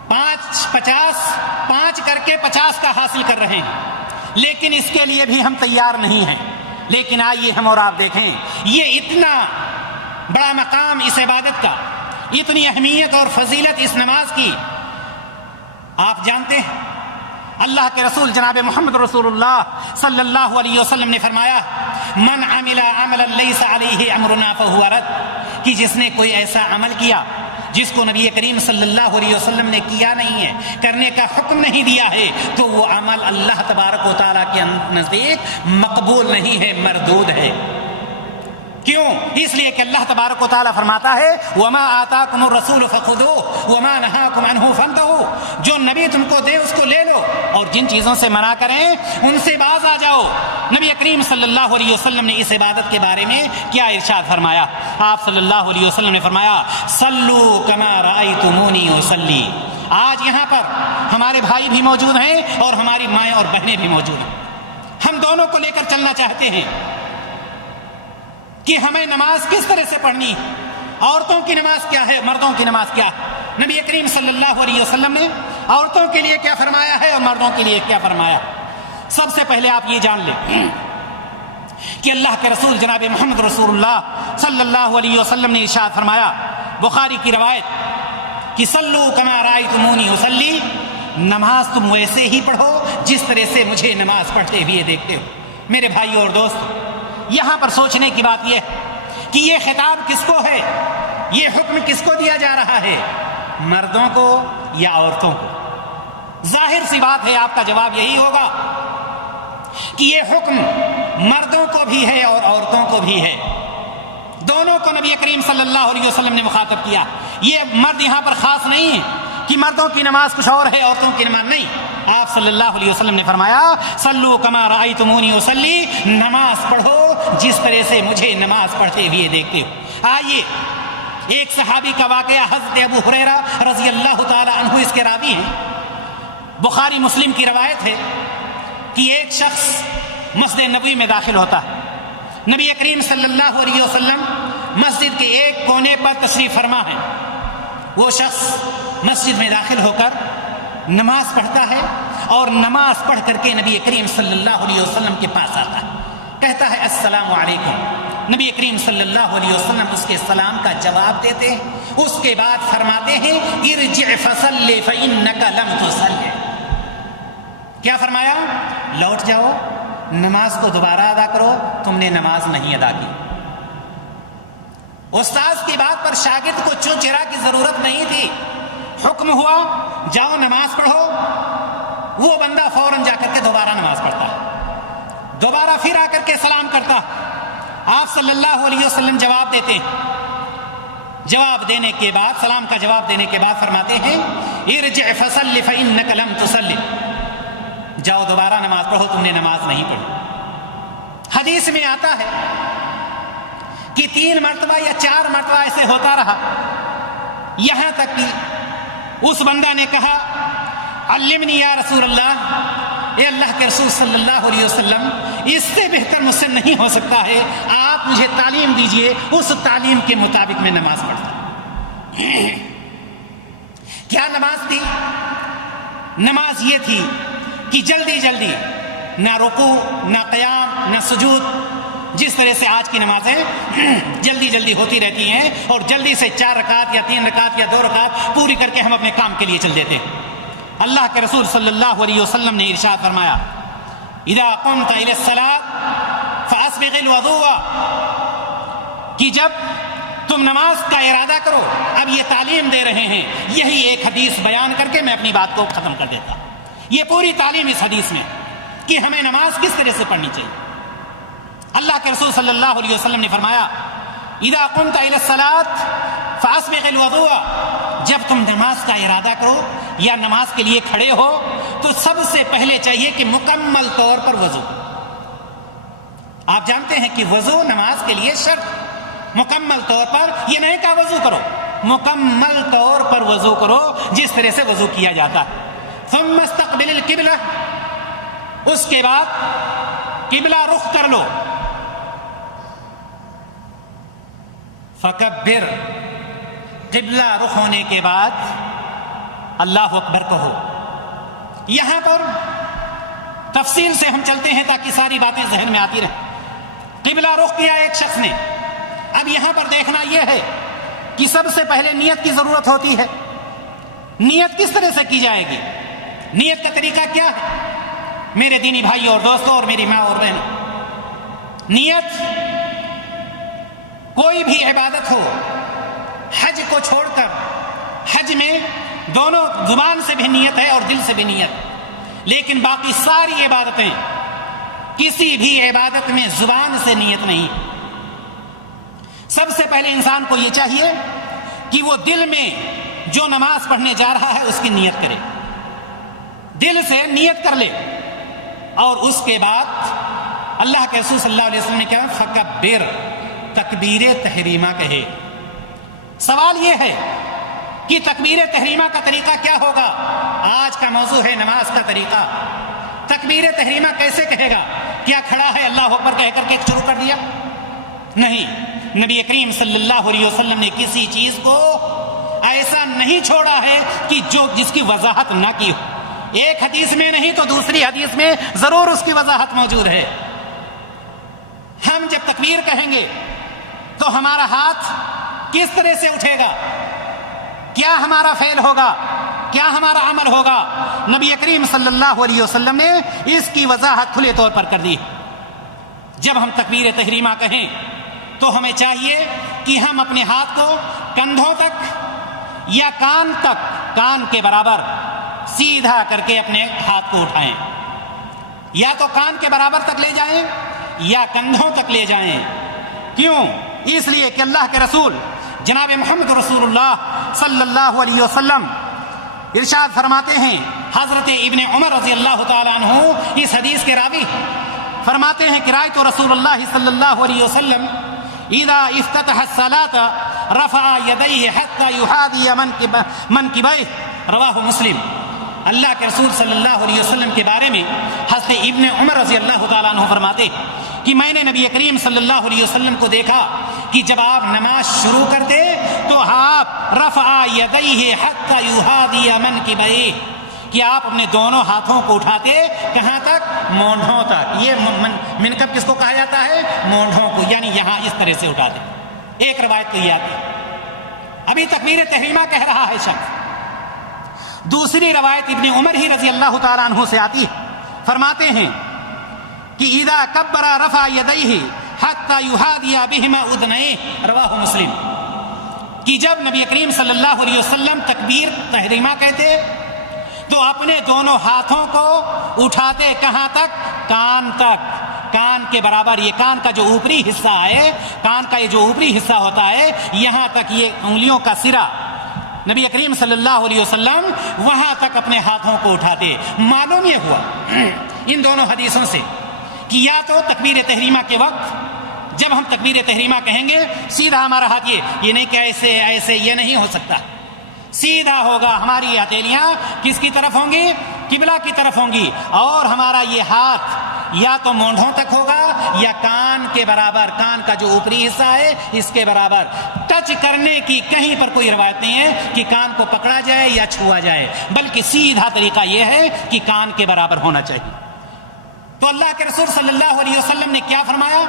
5 کر کے 50 کا حاصل کر رہے ہیں، لیکن اس کے لیے بھی ہم تیار نہیں ہیں۔ لیکن آئیے ہم اور آپ دیکھیں، یہ اتنا بڑا مقام اس عبادت کا، اتنی اہمیت اور فضیلت اس نماز کی، آپ جانتے ہیں اللہ کے رسول جناب محمد رسول اللہ صلی اللہ علیہ وسلم نے فرمایا، من عمل عملا لیس علیہ امرنا فہو رد، کہ جس نے کوئی ایسا عمل کیا جس کو نبی کریم صلی اللہ علیہ وسلم نے کیا نہیں ہے، کرنے کا حکم نہیں دیا ہے، تو وہ عمل اللہ تبارک و تعالیٰ کے نزدیک مقبول نہیں ہے، مردود ہے۔ کیوں؟ اس لیے کہ اللہ تبارک و تعالیٰ فرماتا ہے وَمَا آتَاكُمُ الرَّسُولُ فَخُذُوهُ وَمَا نَهَاكُمْ عَنْهُ فَانْتَهُوا، جو نبی تم کو دے اس کو لے لو، اور جن چیزوں سے منع کریں ان سے باز آ جاؤ۔ نبی کریم صلی اللہ علیہ وسلم نے اس عبادت کے بارے میں کیا ارشاد فرمایا؟ آپ صلی اللہ علیہ وسلم نے فرمایا صلوا كما رأيتموني أصلي۔ آج یہاں پر ہمارے بھائی بھی موجود ہیں اور ہماری مائیں اور بہنیں بھی موجود ہیں، ہم دونوں کو لے کر چلنا چاہتے ہیں کہ ہمیں نماز کس طرح سے پڑھنی ہے، عورتوں کی نماز کیا ہے، مردوں کی نماز کیا ہے۔ نبی کریم صلی اللہ علیہ وسلم نے عورتوں کے لیے کیا فرمایا ہے اور مردوں کے لیے کیا فرمایا۔ سب سے پہلے آپ یہ جان لیں کہ اللہ کے رسول جناب محمد رسول اللہ صلی اللہ علیہ وسلم نے ارشاد فرمایا، بخاری کی روایت، کہ صلو کما رأیتمونی اصلی، نماز تم ویسے ہی پڑھو جس طرح سے مجھے نماز پڑھتے ہوئے دیکھتے ہو۔ میرے بھائی اور دوست، یہاں پر سوچنے کی بات یہ ہے کہ یہ خطاب کس کو ہے، یہ حکم کس کو دیا جا رہا ہے، مردوں کو یا عورتوں کو؟ ظاہر سی بات ہے آپ کا جواب یہی ہوگا کہ یہ حکم مردوں کو بھی ہے اور عورتوں کو بھی ہے، دونوں کو نبی کریم صلی اللہ علیہ وسلم نے مخاطب کیا۔ یہ مرد یہاں پر خاص نہیں ہے کہ مردوں کی نماز کچھ اور ہے عورتوں کی نماز نہیں۔ آپ صلی اللہ علیہ وسلم نے فرمایا صلو کما رأیتمونی اصلی، نماز پڑھو جس طرح سے مجھے نماز پڑھتے ہوئے دیکھتے ہو۔ آئیے ایک صحابی کا واقعہ، حضرت ابو ہریرہ رضی اللہ تعالی عنہ اس کے راوی ہیں، بخاری مسلم کی روایت ہے کہ ایک شخص مسجد نبوی میں داخل ہوتا ہے، نبی کریم صلی اللہ علیہ وسلم مسجد کے ایک کونے پر تشریف فرما ہے، وہ شخص مسجد میں داخل ہو کر نماز پڑھتا ہے اور نماز پڑھ کر کے نبی کریم صلی اللہ علیہ وسلم کے پاس آتا ہے، کہتا ہے السلام علیکم۔ نبی کریم صلی اللہ علیہ وسلم اس کے سلام کا جواب دیتے ہیں، اس کے بعد فرماتے ہیں ارجع فصلی فإنک لم تصلی۔ کیا فرمایا؟ لوٹ جاؤ، نماز کو دوبارہ ادا کرو، تم نے نماز نہیں ادا کی۔ استاذ کی بات پر شاگرد کو چوں چرا کی ضرورت نہیں تھی، حکم ہوا جاؤ نماز پڑھو، وہ بندہ فوراً جا کر کے دوبارہ نماز پڑھتا ہے، دوبارہ پھر آ کر کے سلام کرتا، آپ صلی اللہ علیہ وسلم جواب دیتے، جواب دینے کے بعد، سلام کا جواب دینے کے بعد فرماتے ہیں ارجع فصلی فإنک لم تصلی، جاؤ دوبارہ نماز پڑھو، تم نے نماز نہیں پڑھی۔ حدیث میں آتا ہے کہ 3 مرتبہ یا 4 مرتبہ ایسے ہوتا رہا، یہاں تک کہ اس بندہ نے کہا علمنی یا رسول اللہ، اے اللہ کے رسول صلی اللہ علیہ وسلم، اس سے بہتر مجھ سے نہیں ہو سکتا ہے، آپ مجھے تعلیم دیجئے، اس تعلیم کے مطابق میں نماز پڑھتا۔ کیا نماز تھی؟ نماز یہ تھی کہ جلدی جلدی، نہ رکوع نہ قیام نہ سجود، جس طرح سے آج کی نمازیں جلدی جلدی ہوتی رہتی ہیں اور جلدی سے 4 رکعت یا 3 رکعت یا 2 رکعت پوری کر کے ہم اپنے کام کے لیے چل دیتے ہیں۔ اللہ کے رسول صلی اللہ علیہ وسلم نے ارشاد فرمایا اذا قمت الى الصلاة فاسبغ الوضوء، کہ جب تم نماز کا ارادہ کرو، اب یہ تعلیم دے رہے ہیں، یہی ایک حدیث بیان کر کے میں اپنی بات کو ختم کر دیتا۔ یہ پوری تعلیم اس حدیث میں کہ ہمیں نماز کس طرح سے پڑھنی چاہیے۔ اللہ کے رسول صلی اللہ علیہ وسلم نے فرمایا اذا قمت الى الصلاة فاسبغ الوضوء، جب تم نماز کا ارادہ کرو یا نماز کے لیے کھڑے ہو تو سب سے پہلے چاہیے کہ مکمل طور پر وضو۔ آپ جانتے ہیں کہ وضو نماز کے لیے شرط، مکمل طور پر، یہ نہیں کہا وضو کرو، مکمل طور پر وضو کرو جس طرح سے وضو کیا جاتا ہے۔ ثم استقبل القبلہ، اس کے بعد قبلہ رخ کر لو، فکبر، قبلہ رخ ہونے کے بعد اللہ اکبر کہو۔ یہاں پر تفصیل سے ہم چلتے ہیں تاکہ ساری باتیں ذہن میں آتی رہیں۔ قبلہ رخ کیا ایک شخص نے، اب یہاں پر دیکھنا یہ ہے کہ سب سے پہلے نیت کی ضرورت ہوتی ہے۔ نیت کس طرح سے کی جائے گی؟ نیت کا طریقہ کیا ہے میرے دینی بھائی اور دوستوں اور میری ماں اور بہنوں؟ نیت کوئی بھی عبادت ہو، حج کو چھوڑ کر، حج میں دونوں زبان سے بھی نیت ہے اور دل سے بھی نیت، لیکن باقی ساری عبادتیں، کسی بھی عبادت میں زبان سے نیت نہیں۔ سب سے پہلے انسان کو یہ چاہیے کہ وہ دل میں جو نماز پڑھنے جا رہا ہے اس کی نیت کرے، دل سے نیت کر لے، اور اس کے بعد اللہ کے رسول صلی اللہ علیہ وسلم نے کہا فکبر، تکبیر تحریمہ کہے۔ سوال یہ ہے کہ تکبیر تحریمہ کا طریقہ کیا ہوگا؟ آج کا موضوع ہے نماز کا طریقہ۔ تکبیر تحریمہ کیسے کہے گا؟ کیا کھڑا ہے اللہ اکبر کہہ کر کے شروع کر دیا؟ نہیں، نبی کریم صلی اللہ علیہ وسلم نے کسی چیز کو ایسا نہیں چھوڑا ہے کہ جس کی وضاحت نہ کی ہو۔ ایک حدیث میں نہیں تو دوسری حدیث میں ضرور اس کی وضاحت موجود ہے۔ ہم جب تکبیر کہیں گے تو ہمارا ہاتھ کس طرح سے اٹھے گا؟ کیا ہمارا فعل ہوگا؟ کیا ہمارا عمل ہوگا؟ نبی کریم صلی اللہ علیہ وسلم نے اس کی وضاحت کھلے طور پر کر دی۔ جب ہم تکبیر تحریمہ کہیں تو ہمیں چاہیے کہ ہم اپنے ہاتھ کو کندھوں تک یا کان تک، کان کے برابر سیدھا کر کے اپنے ہاتھ کو اٹھائیں، یا تو کان کے برابر تک لے جائیں یا کندھوں تک لے جائیں۔ کیوں؟ اس لیے کہ اللہ کے رسول جناب محمد رسول اللہ صلی اللہ علیہ وسلم ارشاد فرماتے ہیں، حضرت ابن عمر رضی اللہ تعالیٰ عنہ اس حدیث کے راوی فرماتے ہیں کہ رأیت رسول اللہ صلی اللہ علیہ وسلم اذا افتتح الصلاة رفع يديه حتى يحاذي منكبيه، رواہ مسلم۔ اللہ کے رسول صلی اللہ علیہ وسلم کے بارے میں حضرت ابن عمر رضی اللہ تعالیٰ عنہ فرماتے کہ میں نے نبی کریم صلی اللہ علیہ وسلم کو دیکھا کہ جب آپ نماز شروع کرتے تو آپ رفع یدیہ حتی یحاذی منکبیہ، کہ آپ اپنے دونوں ہاتھوں کو اٹھاتے کہاں تک؟ مونڈھوں تک. یہ منکب کس کو کہا جاتا ہے؟ مونڈھوں کو، یعنی یہاں اس طرح سے اٹھاتے. ایک روایت تو یہ آتی ہے. ابھی تکبیر تحریمہ کہہ رہا ہے شخص. دوسری روایت ابن عمر ہی رضی اللہ تعالیٰ عنہ سے آتی ہے، فرماتے ہیں کہ اذا کبر رفع یدیہ حتی یحاذی بہما اذنیہ، رواہ مسلم. کہ جب نبی کریم صلی اللہ علیہ وسلم تکبیر تحریمہ کہتے تو اپنے دونوں ہاتھوں کو اٹھاتے کہاں تک؟ کان تک، کان کے برابر. یہ کان کا جو اوپری حصہ ہے، کان کا یہ جو اوپری حصہ ہوتا ہے، یہاں تک یہ انگلیوں کا سرا نبی کریم صلی اللہ علیہ وسلم وہاں تک اپنے ہاتھوں کو اٹھاتے. معلوم یہ ہوا ان دونوں حدیثوں سے کہ یا تو تکبیر تحریمہ کے وقت جب ہم تکبیر تحریمہ کہیں گے سیدھا ہمارا ہاتھ یہ نہیں کہ ایسے ایسے، یہ نہیں ہو سکتا. سیدھا ہوگا، ہماری ہتھیلیاں کس کی طرف ہوں گی؟ قبلہ کی طرف ہوں گی، اور ہمارا یہ ہاتھ یا تو مونڈھوں تک ہوگا یا کان کے برابر، کان کا جو اوپری حصہ ہے اس کے برابر. ٹچ کرنے کی کہیں پر کوئی روایت نہیں ہے کہ کان کو پکڑا جائے یا چھوا جائے، بلکہ سیدھا طریقہ یہ ہے کہ کان کے برابر ہونا چاہیے. تو اللہ کے رسول صلی اللہ علیہ وسلم نے کیا فرمایا؟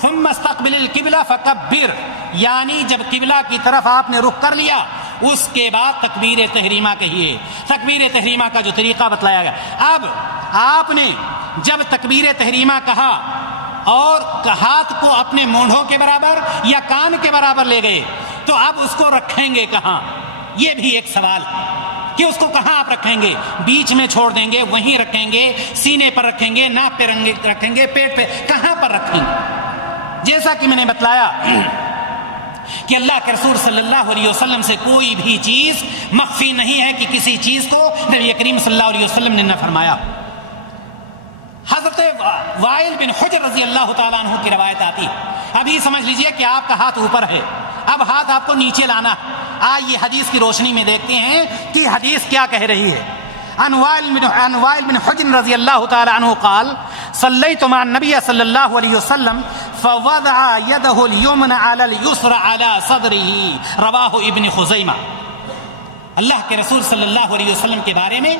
ثم استقبل القبلہ فکبر، یعنی جب قبلہ کی طرف آپ نے رخ کر لیا اس کے بعد تکبیر تحریمہ کہیے. تکبیر تحریمہ کا جو طریقہ بتلایا گیا. اب آپ نے جب تکبیر تحریمہ کہا اور ہاتھ کو اپنے مونڈھوں کے برابر یا کان کے برابر لے گئے تو اب اس کو رکھیں گے کہاں؟ یہ بھی ایک سوال کہ اس کو کہاں آپ رکھیں گے؟ بیچ میں چھوڑ دیں گے، وہیں رکھیں گے، سینے پر رکھیں گے، ناک پہ رکھیں گے، پیٹ پہ، کہاں پر رکھیں گے؟ جیسا کہ میں نے بتلایا کہ اللہ کے رسول صلی اللہ علیہ وسلم سے کوئی بھی چیز مخفی نہیں ہے کہ کسی چیز کو نبی کریم صلی اللہ علیہ وسلم نے نہ فرمایا. حضرت وائل بن حجر رضی اللہ تعالیٰ عنہ کی روایت آتی. ابھی سمجھ لیجئے کہ آپ کا ہاتھ اوپر ہے، اب ہاتھ آپ کو نیچے لانا. آئیے حدیث کی روشنی میں دیکھتے ہیں کہ حدیث کیا کہہ رہی ہے. عن وائل بن حجر رضی اللہ تعالیٰ عنہ قال صلیت مع النبی صلی اللہ علیہ وسلم فوضع يده اليمنى على اليسرى على صدره، رواہ ابن خزیمہ. اللہ کے رسول صلی اللہ علیہ وسلم کے بارے میں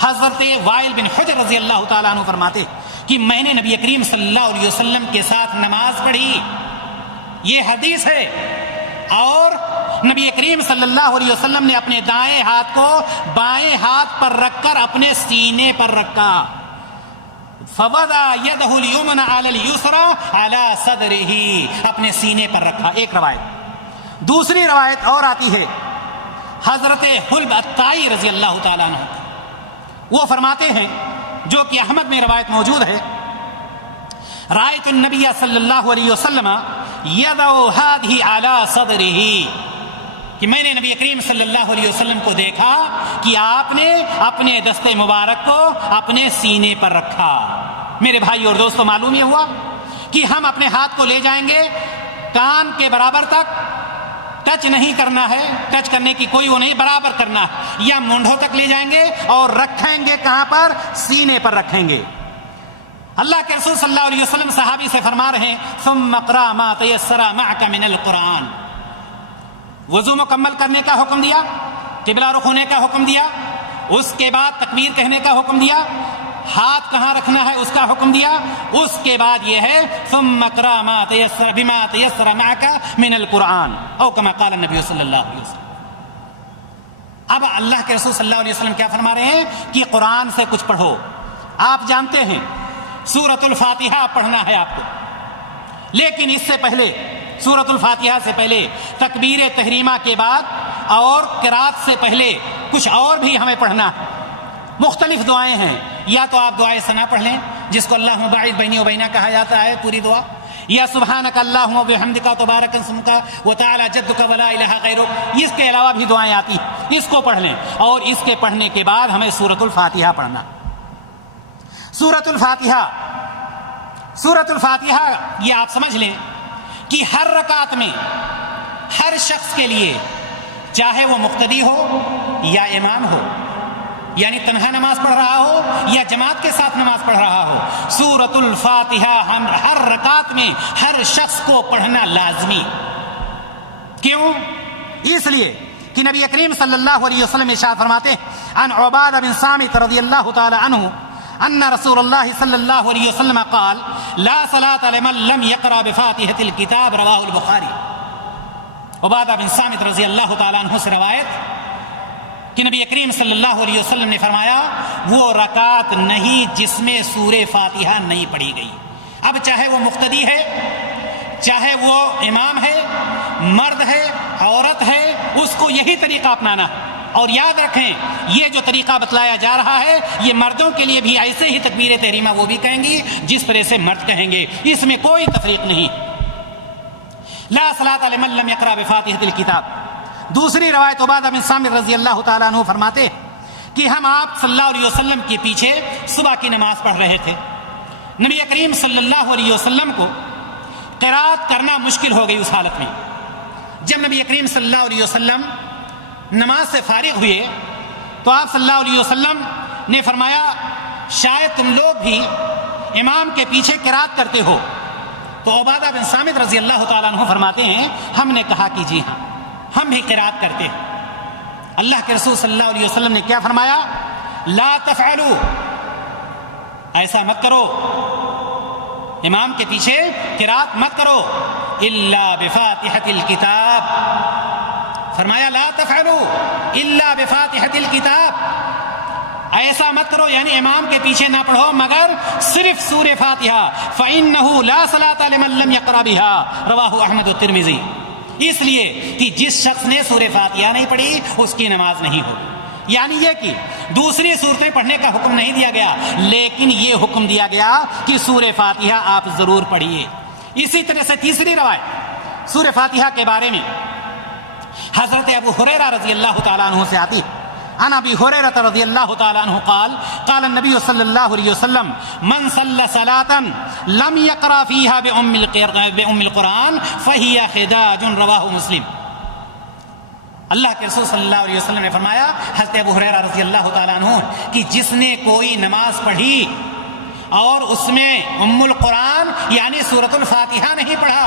حضرت وائل بن حجر رضی اللہ تعالیٰ عنہ فرماتے کہ میں نے نبی کریم صلی اللہ علیہ وسلم کے ساتھ نماز پڑھی. یہ حدیث ہے. اور نبی کریم صلی اللہ علیہ وسلم نے اپنے دائیں ہاتھ کو بائیں ہاتھ پر رکھ کر اپنے سینے پر رکھا. فوضع يده اليمنى على اليسرى على صدره، اپنے سینے پر رکھا. ایک روایت. دوسری روایت اور آتی ہے حضرت حلب الطائی رضی اللہ تعالیٰ عنہ، وہ فرماتے ہیں جو کہ احمد میں روایت موجود ہے، رأیت النبی صلی اللہ علیہ وسلم يضع هذه على صدره، کہ میں نے نبی کریم صلی اللہ علیہ وسلم کو دیکھا کہ آپ نے اپنے دست مبارک کو اپنے سینے پر رکھا. میرے بھائی اور دوستو، معلوم یہ ہوا کہ ہم اپنے ہاتھ کو لے جائیں گے کان کے برابر تک، ٹچ نہیں کرنا ہے، ٹچ کرنے کی کوئی وہ نہیں، برابر کرنا ہے، یا مونڈھوں تک لے جائیں گے اور رکھیں گے کہاں پر؟ سینے پر رکھیں گے. اللہ کے رسول صلی اللہ علیہ وسلم صحابی سے فرما رہے ہیں ثم اقرأ ما تيسر معك من القرآن. وضو مکمل کرنے کا حکم دیا، قبلہ رخ ہونے کا حکم دیا، اس کے بعد تکبیر کہنے کا حکم دیا، ہاتھ کہاں رکھنا ہے اس کا حکم دیا. اس کے بعد یہ ہے ثم اقرأ ما تيسر بما تيسر معك من القرآن او كما قال النبي صلی اللہ علیہ وسلم. اب اللہ کے رسول صلی اللہ علیہ وسلم کیا فرما رہے ہیں کہ قرآن سے کچھ پڑھو. آپ جانتے ہیں سورۃ الفاتحہ پڑھنا ہے آپ کو، لیکن اس سے پہلے سورۃ الفاتحہ سے پہلے تکبیر تحریمہ کے بعد اور قرات سے پہلے کچھ اور بھی ہمیں پڑھنا ہے. مختلف دعائیں ہیں. یا تو آپ دعائے ثنا پڑھ لیں جس کو اللہم باعث بینی و بینہ کہا جاتا ہے پوری دعا، یا سبحانک اللہم و بحمدک تبارک اسمک و تعالی جدک ولا الہ غیرک. اس کے علاوہ بھی دعائیں آتی ہیں، اس کو پڑھ لیں. اور اس کے پڑھنے کے بعد ہمیں سورۃ الفاتحہ پڑھنا. سورۃ الفاتحہ یہ آپ سمجھ لیں کہ ہر رکعت میں ہر شخص کے لیے، چاہے وہ مقتدی ہو یا امام ہو، یعنی تنہا نماز پڑھ رہا ہو یا جماعت کے ساتھ نماز پڑھ رہا ہو، سورۃ الفاتحہ ہر رکعت میں ہر شخص کو پڑھنا لازمی. کیوں؟ اس لیے کہ نبی کریم صلی اللہ علیہ وسلم ارشاد فرماتے ہیں عن عبادہ بن صامت رضی اللہ تعالی عنہ ان رسول اللہ صلی اللہ علیہ وسلم قال لا صلاة لمن لم يقرأ بفاتحة الكتاب رواہ البخاری. عبادہ بن صامت رضی اللہ تعالی عنہ سے روایت کہ نبی کریم صلی اللہ علیہ وسلم نے فرمایا وہ رکعت نہیں جس میں سورہ فاتحہ نہیں پڑھی گئی. اب چاہے وہ مقتدی ہے، چاہے وہ امام ہے، مرد ہے، عورت ہے، اس کو یہی طریقہ اپنانا. اور یاد رکھیں یہ جو طریقہ بتلایا جا رہا ہے یہ مردوں کے لیے بھی ایسے ہی تکبیر تحریمہ وہ بھی کہیں گی جس طرح سے مرد کہیں گے، اس میں کوئی تفریق نہیں. لا صلاة لمن لم يقرأ بفاتحة الكتاب. دوسری روایت عبادہ بن صامت رضی اللہ تعالیٰ عنہ فرماتے کہ ہم آپ صلی اللہ علیہ وسلم کے پیچھے صبح کی نماز پڑھ رہے تھے. نبی کریم صلی اللہ علیہ وسلم کو قرات کرنا مشکل ہو گئی اس حالت میں. جب نبی کریم صلی اللہ علیہ وسلم نماز سے فارغ ہوئے تو آپ صلی اللہ علیہ وسلم نے فرمایا شاید تم لوگ بھی امام کے پیچھے قرات کرتے ہو. تو عبادہ بن صامت رضی اللہ تعالیٰ عنہ فرماتے ہیں ہم نے کہا کہ جی ہاں ہم بھی قرات کرتے ہیں. اللہ کے رسول صلی اللہ علیہ وسلم نے کیا فرمایا؟ لا تفعلوا، ایسا مت کرو، امام کے پیچھے قرات مت کرو الا بفاتحة الکتاب. فرمایا لا تفعلوا الا بفاتحة الکتاب، ایسا مت کرو یعنی امام کے پیچھے نہ پڑھو مگر صرف سورہ فاتحہ. فإنه لا صلاة لمن لم يقرأ بها رواہ احمد والترمذی. اس لیے کہ جس شخص نے سورہ فاتحہ نہیں پڑھی اس کی نماز نہیں ہوگی. یعنی یہ کہ دوسری صورتیں پڑھنے کا حکم نہیں دیا گیا لیکن یہ حکم دیا گیا کہ سورہ فاتحہ آپ ضرور پڑھیے. اسی طرح سے تیسری روایت سورہ فاتحہ کے بارے میں حضرت ابو ہریرہ رضی اللہ تعالیٰ عنہ سے آتی ہے. عن ابی ہریرہ رضی اللہ تعالیٰ عنہ قال قال النبی صلی اللہ علیہ وسلم من صلی صلاة لم يقرأ فيها بأم القرآن فهي خداج رواہ مسلم. اللہ کے رسول صلی اللہ علیہ وسلم نے فرمایا حضرت ابو ہریرہ رضی اللہ تعالیٰ عنہ کہ جس نے کوئی نماز پڑھی اور اس میں ام القرآن یعنی سورۃ الفاتحہ نہیں پڑھا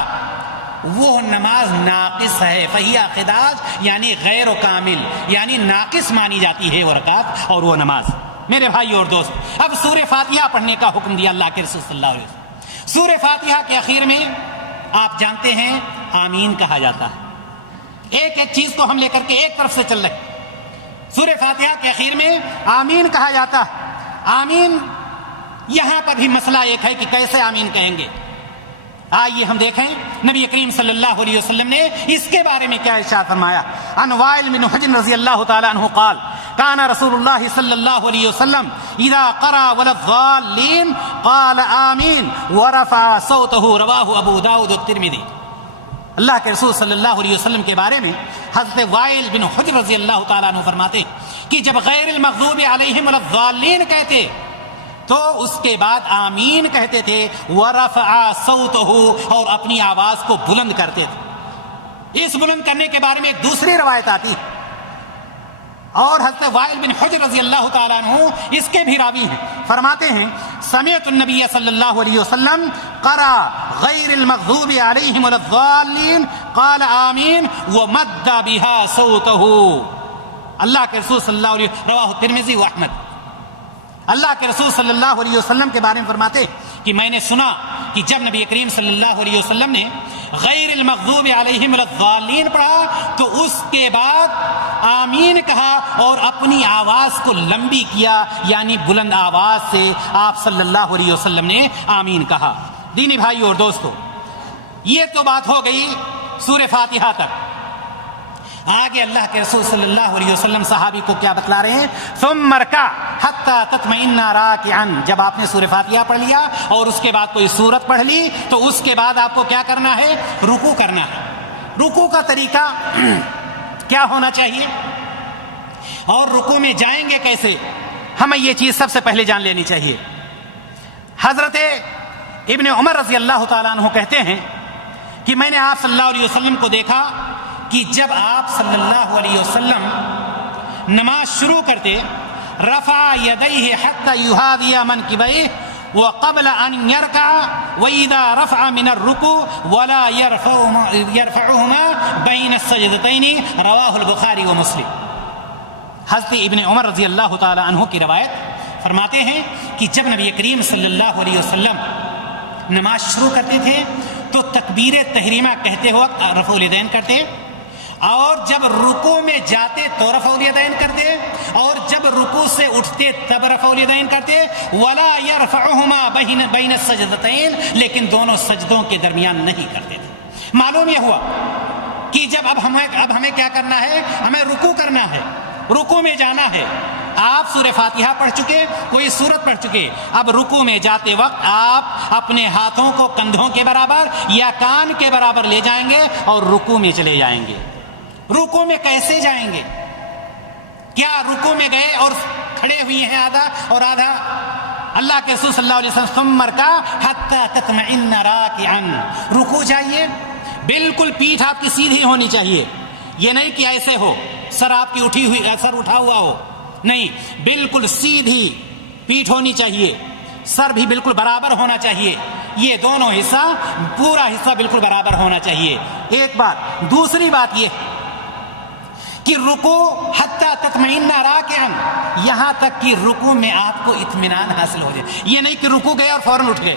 وہ نماز ناقص ہے. فہی خداج یعنی غیر و کامل یعنی ناقص مانی جاتی ہے وہ رکعت اور وہ نماز. میرے بھائی اور دوست اب سورہ فاتحہ پڑھنے کا حکم دیا اللہ کے رسول صلی اللہ علیہ وسلم. سورہ فاتحہ کے اخیر میں آپ جانتے ہیں آمین کہا جاتا ہے. ایک ایک چیز کو ہم لے کر کے ایک طرف سے چل رہے. سورہ فاتحہ کے اخیر میں آمین کہا جاتا ہے. آمین یہاں پر بھی مسئلہ ایک ہے کہ کیسے آمین کہیں گے. آئیے ہم دیکھیں نبی کریم صلی اللہ علیہ وسلم نے اس کے بارے میں کیا ارشاد فرمایا. عن وائل بن حجر رضی اللہ تعالی عنہ قال كان رسول اللہ صلی اللہ علیہ وسلم اذا قرأ ولا الضالین قال آمین ورفع صوته رواہ ابو داود والترمذی. اللہ کے رسول صلی اللہ علیہ وسلم کے بارے میں حضرت وائل بن حجر رضی اللہ تعالیٰ عنہ فرماتے کہ جب غیر المغضوب علیہم ولا الضالین کہتے تو اس کے بعد آمین کہتے تھے ورفع صوته اور اپنی آواز کو بلند کرتے تھے. اس بلند کرنے کے بارے میں ایک دوسری روایت آتی ہے اور حضرت وائل بن حجر رضی اللہ تعالیٰ عنہ اس کے بھی راوی ہیں. فرماتے ہیں سمعت النبی صلی اللہ علیہ وسلم قرأ غیر المغضوب علیہم ولا الضالین قال آمین ومد بها صوته. اللہ کے رسول صلی اللہ علیہ وسلم رواہ الترمذی و احمد. اللہ کے رسول صلی اللہ علیہ وسلم کے بارے میں فرماتے کہ میں نے سنا کہ جب نبی کریم صلی اللہ علیہ وسلم نے غیر المغضوب علیہم ولا الضالین پڑھا تو اس کے بعد آمین کہا اور اپنی آواز کو لمبی کیا یعنی بلند آواز سے آپ صلی اللہ علیہ وسلم نے آمین کہا. دینی بھائی اور دوستو یہ تو بات ہو گئی سورہ فاتحہ تک. آگے اللہ کے رسول صلی اللہ علیہ وسلم صحابی کو کیا بتلا رہے ہیں؟ ثم ارکع حتی تطمئن راکعا. جب آپ نے سورہ فاتحہ پڑھ لیا اور اس کے بعد کوئی سورت پڑھ لی تو اس کے بعد آپ کو کیا کرنا ہے؟ رکوع کرنا ہے. رکوع کا طریقہ کیا ہونا چاہیے اور رکوع میں جائیں گے کیسے ہمیں یہ چیز سب سے پہلے جان لینی چاہیے. حضرت ابن عمر رضی اللہ تعالیٰ عنہ کہتے ہیں کہ میں نے آپ صلی اللہ علیہ وسلم کو دیکھا کہ جب آپ صلی اللہ علیہ وسلم نماز شروع کرتے رفع یدیہ حتی یحاذی منکبیہ وقبل ان يركع واذا رفع من الركوع ولا يرفعهما بين السجدتين رواه البخاری ومسلم۔ حضرت ابن عمر رضی اللہ تعالی عنہ کی روایت فرماتے ہیں کہ جب نبی کریم صلی اللہ علیہ وسلم نماز شروع کرتے تھے تو تکبیر تحریمہ کہتے وقت رفع الیدین کرتے، اور جب رکوع میں جاتے تو رفع الیدین کرتے، اور جب رکوع سے اٹھتے تب رفع الیدین کرتے، ولا يرفعهما بین السجدتین، لیکن دونوں سجدوں کے درمیان نہیں کرتے تھے۔ معلوم یہ ہوا کہ جب اب ہمیں کیا کرنا ہے، ہمیں رکوع کرنا ہے، رکوع میں جانا ہے۔ آپ سورہ فاتحہ پڑھ چکے، کوئی سورت پڑھ چکے، اب رکوع میں جاتے وقت آپ اپنے ہاتھوں کو کندھوں کے برابر یا کان کے برابر لے جائیں گے اور رکوع میں چلے جائیں گے۔ رکوع میں کیسے جائیں گے؟ کیا رکوع میں گئے اور کھڑے ہوئے ہیں آدھا اور آدھا؟ اللہ کے رسول صلی اللہ علیہ وسلم ثم ارکع حتی تطمئن راکعا، رکوع جائیے، بالکل پیٹھ آپ کی سیدھی ہونی چاہیے، یہ نہیں کہ ایسے ہو سر آپ کی اٹھی ہوئی، سر اٹھا ہوا ہو، نہیں، بالکل سیدھی پیٹھ ہونی چاہیے، سر بھی بالکل برابر ہونا چاہیے، یہ دونوں حصہ، پورا حصہ بالکل برابر ہونا چاہیے۔ ایک بات۔ دوسری بات یہ کہ رکوع حتی تطمئن راکعا، یہاں تک کہ رکوع میں آپ کو اطمینان حاصل ہو جائے، یہ نہیں کہ رکوع گئے اور فوراً اٹھ گئے۔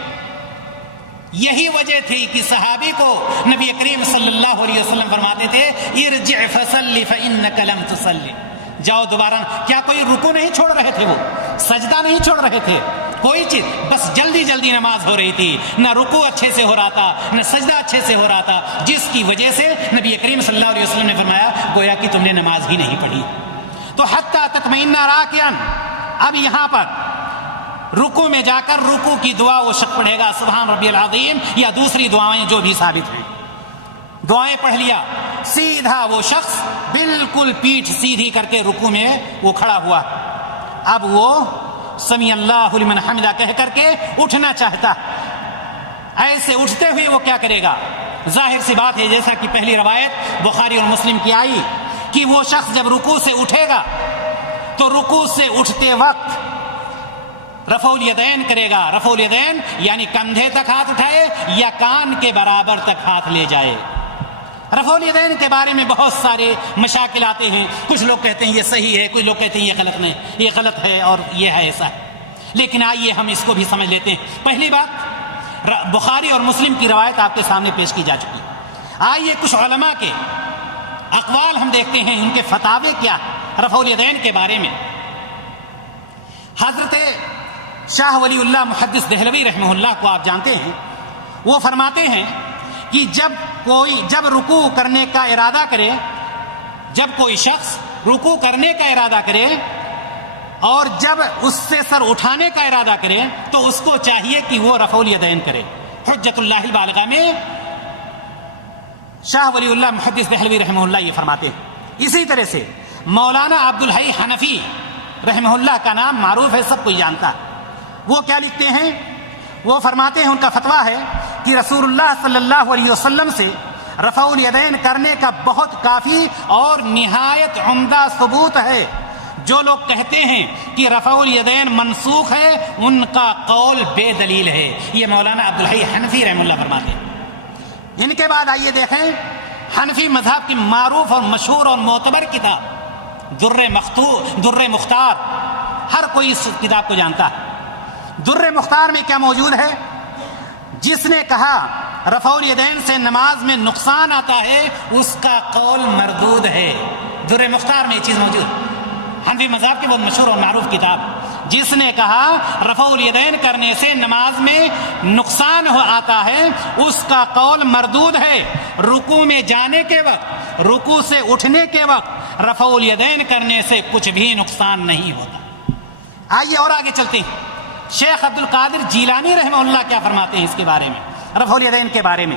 یہی وجہ تھی کہ صحابی کو نبی کریم صلی اللہ علیہ وسلم فرماتے تھے ارجع فصلی فإنک لم تصلی، جاؤ دوبارہ۔ کیا کوئی رکوع نہیں چھوڑ رہے تھے، وہ سجدہ نہیں چھوڑ رہے تھے، کوئی چیز، بس جلدی جلدی نماز ہو رہی تھی، نہ رکوع اچھے سے ہو رہا تھا نہ سجدہ اچھے سے ہو رہا تھا، جس کی وجہ سے نبی کریم صلی اللہ علیہ وسلم نے فرمایا گویا کہ تم نے نماز ہی نہیں پڑھی۔ تو حتی تطمئن راکعا، اب یہاں پر رکوع میں جا کر رکوع کی دعا وہ شخص پڑھے گا سبحان ربی العظیم یا دوسری دعائیں جو بھی ثابت ہیں، دعائیں پڑھ لیا، سیدھا وہ شخص بالکل پیٹھ سیدھی کر کے رکوع میں وہ کھڑا ہوا، اب وہ سمیع اللہ لمن حمدہ کہہ کر کے اٹھنا چاہتا، ایسے اٹھتے ہوئے وہ کیا کرے گا؟ ظاہر سی بات ہے جیسا کہ پہلی روایت بخاری اور مسلم کی آئی کہ وہ شخص جب رکوع سے اٹھے گا تو رکوع سے اٹھتے وقت رفع الیدین کرے گا، رفع الیدین یعنی کندھے تک ہاتھ اٹھائے یا کان کے برابر تک ہاتھ لے جائے۔ رفع الیدین کے بارے میں بہت سارے مشاکل آتے ہیں، کچھ لوگ کہتے ہیں یہ صحیح ہے، کچھ لوگ کہتے ہیں یہ غلط نہیں، یہ غلط ہے اور یہ ہے ایسا ہے، لیکن آئیے ہم اس کو بھی سمجھ لیتے ہیں۔ پہلی بات، بخاری اور مسلم کی روایت آپ کے سامنے پیش کی جا چکی ہے، آئیے کچھ علماء کے اقوال ہم دیکھتے ہیں، ان کے فتاوے کیا رفع الیدین کے بارے میں۔ حضرت شاہ ولی اللہ محدث دہلوی رحمہ اللہ کو آپ جانتے ہیں، وہ فرماتے ہیں کہ جب رکوع کرنے کا ارادہ کرے، جب کوئی شخص رکوع کرنے کا ارادہ کرے اور جب اس سے سر اٹھانے کا ارادہ کرے تو اس کو چاہیے کہ وہ رفع الیدین کرے۔ حجت اللہ البالغہ میں شاہ ولی اللہ محدث دہلوی رحمہ اللہ یہ فرماتے ہیں۔ اسی طرح سے مولانا عبدالحی حنفی رحمہ اللہ کا نام معروف ہے، سب کوئی جانتا ہے، وہ کیا لکھتے ہیں؟ وہ فرماتے ہیں، ان کا فتویٰ ہے کہ رسول اللہ صلی اللہ علیہ وسلم سے رفع الیدین کرنے کا بہت کافی اور نہایت عمدہ ثبوت ہے۔ جو لوگ کہتے ہیں کہ رفع الیدین منسوخ ہے ان کا قول بے دلیل ہے، یہ مولانا عبدالحی حنفی رحمہ اللہ فرماتے ہیں۔ ان کے بعد آئیے دیکھیں حنفی مذہب کی معروف اور مشہور اور معتبر کتاب در مختار، ہر کوئی اس کتاب کو جانتا ہے۔ در مختار میں کیا موجود ہے؟ جس نے کہا رفع الیدین سے نماز میں نقصان آتا ہے اس کا قول مردود ہے۔ در مختار میں یہ چیز موجود ہے، حنفی مذہب کی بہت مشہور اور معروف کتاب۔ جس نے کہا رفع الیدین کرنے سے نماز میں نقصان آتا ہے اس کا قول مردود ہے، رکوع میں جانے کے وقت، رکوع سے اٹھنے کے وقت رفع الیدین کرنے سے کچھ بھی نقصان نہیں ہوتا۔ آئیے اور آگے چلتے ہیں، شیخ عبد القادر جیلانی رحمہ اللہ کیا فرماتے ہیں اس کے بارے میں، رفع الیدین کے بارے میں۔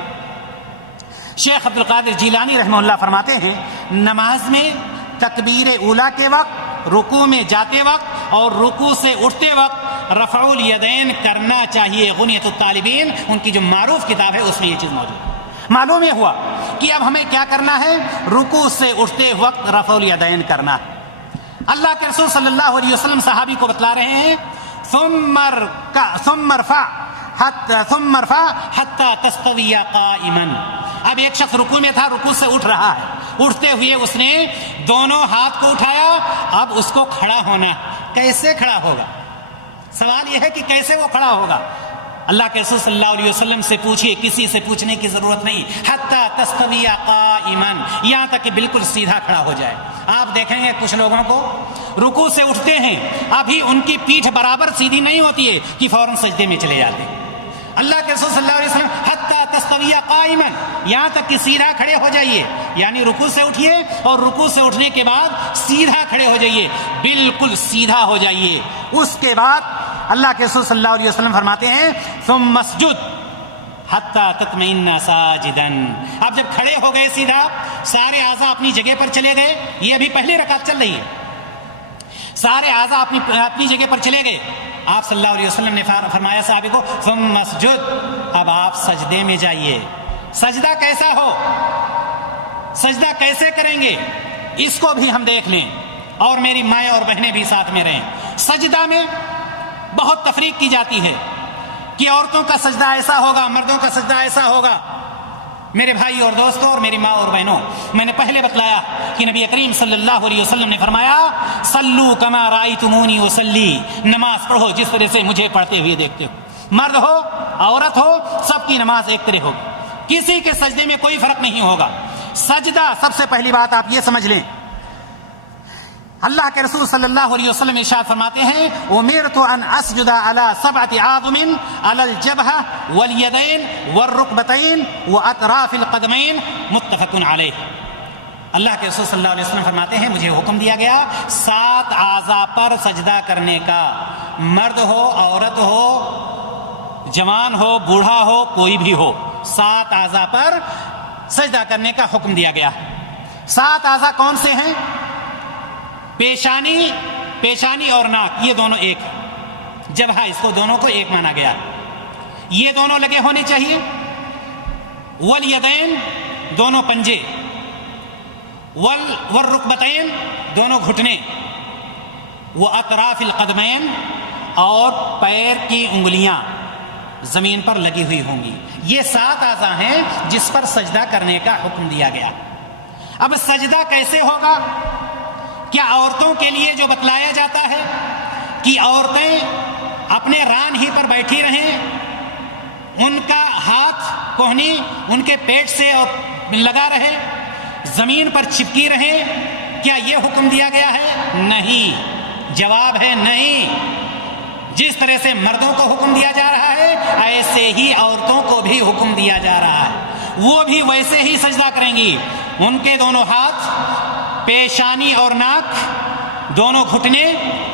شیخ عبد القادر جیلانی رحمہ اللہ فرماتے ہیں نماز میں تکبیر اولیٰ کے وقت، رکوع میں جاتے وقت اور رکوع سے اٹھتے وقت رفع الیدین کرنا چاہیے۔ غنیۃ الطالبین ان کی جو معروف کتاب ہے اس میں یہ چیز موجود ہے۔ معلوم یہ ہوا کہ اب ہمیں کیا کرنا ہے؟ رکوع سے اٹھتے وقت رفع الیدین کرنا ہے۔ اللہ کے رسول صلی اللہ علیہ وسلم صحابی کو بتلا رہے ہیں ثم ارفع حتى تستوي قائما. اب ایک شخص رکوع میں تھا, رکوع سے اٹھ رہا ہے, اٹھتے ہوئے اس نے دونوں ہاتھ کو اٹھایا, اب اس کو کھڑا ہونا. کیسے کھڑا ہوگا؟ سوال یہ ہے کہ کیسے وہ کھڑا ہوگا. اللہ کے رسول صلی اللہ علیہ وسلم سے پوچھئے, کسی سے پوچھنے کی ضرورت نہیں. حتی تستوی قائما, یہاں تک کہ بالکل سیدھا کھڑا ہو جائے. آپ دیکھیں گے کچھ لوگوں کو رکوع سے اٹھتے ہیں, ابھی ان کی پیٹھ برابر سیدھی نہیں ہوتی ہے کہ فوراً سجدے میں چلے جاتے ہیں. اللہ کے رسول صلی اللہ علیہ وسلم حتی تستوی قائما, یہاں تک کہ سیدھا کھڑے ہو جائیے, یعنی رکوع سے اٹھیے اور رکوع سے اٹھنے کے بعد سیدھا کھڑے ہو جائیے, بالکل سیدھا ہو جائیے. اس کے بعد اللہ کے رسول صلی اللہ علیہ وسلم فرماتے ہیں ثم مسجد حتی تطمئن ساجدا. اب جب کھڑے ہو گئے سیدھا, سارے اعضاء اپنی جگہ پر چلے گئے, یہ ابھی پہلی رکعت چل رہی ہے, سارے اعضاء اپنی جگہ پر چلے گئے. آپ صلی اللہ علیہ وسلم نے فرمایا صحابی کو ثم مسجد, اب آپ سجدے میں جائیے. سجدہ کیسا ہو, سجدہ کیسے کریں گے, اس کو بھی ہم دیکھ لیں, اور میری مائیں اور بہنیں بھی ساتھ میں رہیں. سجدہ میں بہت تفریق کی جاتی ہے کہ عورتوں کا سجدہ ایسا ہوگا, مردوں کا سجدہ ایسا ہوگا. میرے بھائی اور دوستوں اور میری ماں اور بہنوں, میں نے پہلے بتلایا کہ نبی کریم صلی اللہ علیہ وسلم نے فرمایا صلو کما رأیتمونی اصلی, نماز پڑھو جس طرح سے مجھے پڑھتے ہوئے دیکھتے ہو. مرد ہو عورت ہو, سب کی نماز ایک طرح ہوگی, کسی کے سجدے میں کوئی فرق نہیں ہوگا. سجدہ, سب سے پہلی بات آپ یہ سمجھ لیں, اللہ کے رسول صلی اللہ علیہ وسلم ارشاد فرماتے ہیں امرت ان اسجد علی 7 اعظم علی الجبہہ والیدین والرکبتین واطراف القدمین, متفق علیہ. اللہ کے رسول صلی اللہ علیہ وسلم فرماتے ہیں مجھے حکم دیا گیا 7 اعضاء پر سجدہ کرنے کا, مرد ہو عورت ہو, جوان ہو بوڑھا ہو, کوئی بھی ہو, 7 اعضاء پر سجدہ کرنے کا حکم دیا گیا. 7 اعضاء کون سے ہیں؟ پیشانی اور ناک, یہ دونوں ایک. جبہہ, اس کو دونوں کو ایک مانا گیا, یہ دونوں لگے ہونے چاہیے. والیدین, دونوں پنجے. والرکبتین, دونوں گھٹنے. واطراف القدمین, اور پیر کی انگلیاں زمین پر لگی ہوئی ہوں گی. یہ 7 اعضاء ہیں جس پر سجدہ کرنے کا حکم دیا گیا. اب سجدہ کیسے ہوگا؟ کیا عورتوں کے لیے جو بتلایا جاتا ہے کہ عورتیں اپنے ران ہی پر بیٹھی رہیں, ان کا ہاتھ کوہنی ان کے پیٹ سے لگا رہے, زمین پر چپکی رہیں, کیا یہ حکم دیا گیا ہے؟ نہیں. جواب ہے نہیں. جس طرح سے مردوں کو حکم دیا جا رہا ہے ایسے ہی عورتوں کو بھی حکم دیا جا رہا ہے. وہ بھی ویسے ہی سجدہ کریں گی. ان کے دونوں ہاتھ, پیشانی اور ناک, دونوں گھٹنے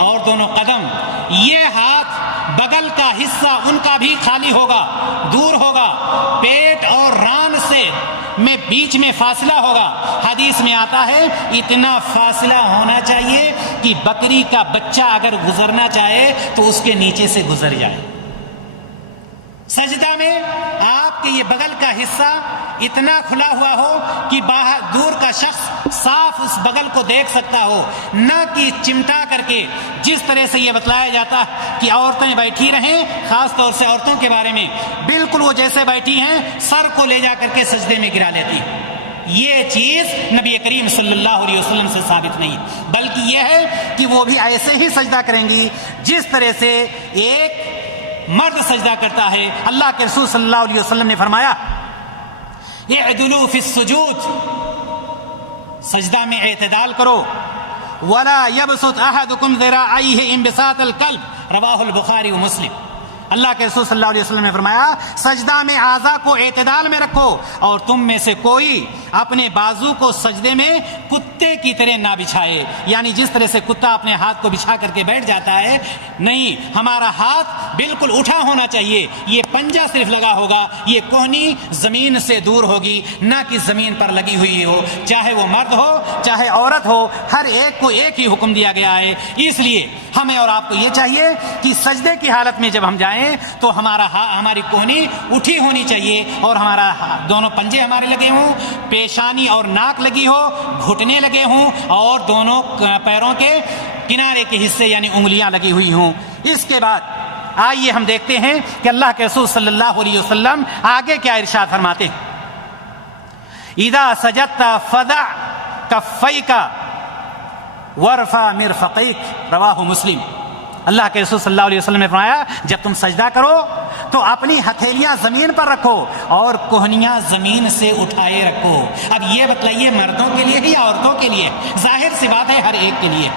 اور دونوں قدم, یہ ہاتھ بغل کا حصہ ان کا بھی خالی ہوگا, دور ہوگا. پیٹ اور ران سے میں بیچ میں فاصلہ ہوگا. حدیث میں آتا ہے اتنا فاصلہ ہونا چاہیے کہ بکری کا بچہ اگر گزرنا چاہے تو اس کے نیچے سے گزر جائے. سجدہ میں آپ کے یہ بغل کا حصہ اتنا کھلا ہوا ہو کہ باہر دور کا شخص صاف اس بغل کو دیکھ سکتا ہو, نہ کہ چمٹا کر کے جس طرح سے یہ بتلایا جاتا ہے کہ عورتیں بیٹھی رہیں, خاص طور سے عورتوں کے بارے میں, بالکل وہ جیسے بیٹھی ہیں سر کو لے جا کر کے سجدے میں گرا لیتی. یہ چیز نبی کریم صلی اللہ علیہ وسلم سے ثابت نہیں, بلکہ یہ ہے کہ وہ بھی ایسے ہی سجدہ کریں گی جس طرح سے ایک مرد سجدہ کرتا ہے. اللہ کے رسول صلی اللہ علیہ وسلم نے فرمایا اعدلوا فی السجود, سجدہ میں اعتدال کرو. ولا يبسط احدكم ذراعيه انبساط الكلب, رواہ البخاری و مسلم. اللہ کے رسول صلی اللہ علیہ وسلم نے فرمایا سجدہ میں اعضاء کو اعتدال میں رکھو, اور تم میں سے کوئی اپنے بازو کو سجدے میں کتے کی طرح نہ بچھائے, یعنی جس طرح سے کتا اپنے ہاتھ کو بچھا کر کے بیٹھ جاتا ہے, نہیں, ہمارا ہاتھ بالکل اٹھا ہونا چاہیے. یہ پنجہ صرف لگا ہوگا, یہ کوہنی زمین سے دور ہوگی, نہ کہ زمین پر لگی ہوئی ہو. چاہے وہ مرد ہو چاہے عورت ہو, ہر ایک کو ایک ہی حکم دیا گیا ہے. اس لیے ہمیں اور آپ کو یہ چاہیے کہ سجدے کی حالت میں جب ہم جائیں تو ہماری کوہنی اٹھی ہونی چاہیے, اور ہمارا دونوں پنجے ہمارے لگے ہوں, پیشانی اور ناک لگی ہو, گھٹنے لگے ہوں, اور دونوں پیروں کے کنارے کے حصے یعنی انگلیاں لگی ہوئی ہوں. اس کے بعد آئیے ہم دیکھتے ہیں کہ اللہ کے رسول صلی اللہ علیہ وسلم آگے کیا ارشاد فرماتے ہیں. اذا سجدت فضع کفیک وارفع مرفقیک، رواہ مسلم. اللہ کے رسول صلی اللہ علیہ وسلم نے فرمایا جب تم سجدہ کرو تو اپنی ہتھیلیاں زمین پر رکھو اور کوہنیاں زمین سے اٹھائے رکھو. اب یہ بتلائیے مردوں کے لیے یا عورتوں کے لیے؟ ظاہر سی بات ہے ہر ایک کے لیے.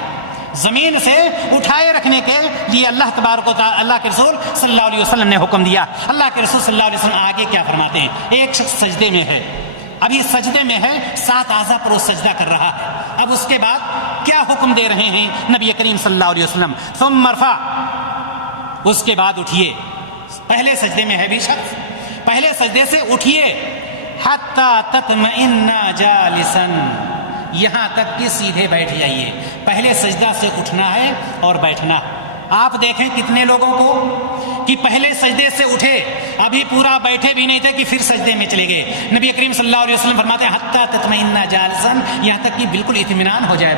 زمین سے اٹھائے رکھنے کے لیے اللہ تبارک و تعالی اللہ کے رسول صلی اللہ علیہ وسلم نے حکم دیا. اللہ کے رسول صلی اللہ علیہ وسلم آگے کیا فرماتے ہیں؟ ایک شخص سجدے میں ہے، ابھی سجدے میں ہے، 7 اعضاء پر وہ سجدہ کر رہا ہے. اب اس کے بعد کیا حکم دے رہے ہیں نبی کریم صلی اللہ علیہ وسلم؟ ثم ارفع، اس کے بعد اٹھیے. پہلے سجدے میں ہے بھی شخص، پہلے سجدے سے اٹھیے. حتی تطمئن جالسا، یہاں تک کہ سیدھے بیٹھ جائیے. پہلے سجدہ سے اٹھنا ہے اور بیٹھنا. آپ دیکھیں کتنے لوگوں کو کہ پہلے سجدے سے اٹھے، ابھی پورا بیٹھے بھی نہیں تھے کہ پھر سجدے میں چلے گئے. نبی کریم صلی اللہ علیہ وسلم فرماتے ہیں حتی تطمئن جالسا، یہاں تک کہ بالکل اطمینان ہو جائے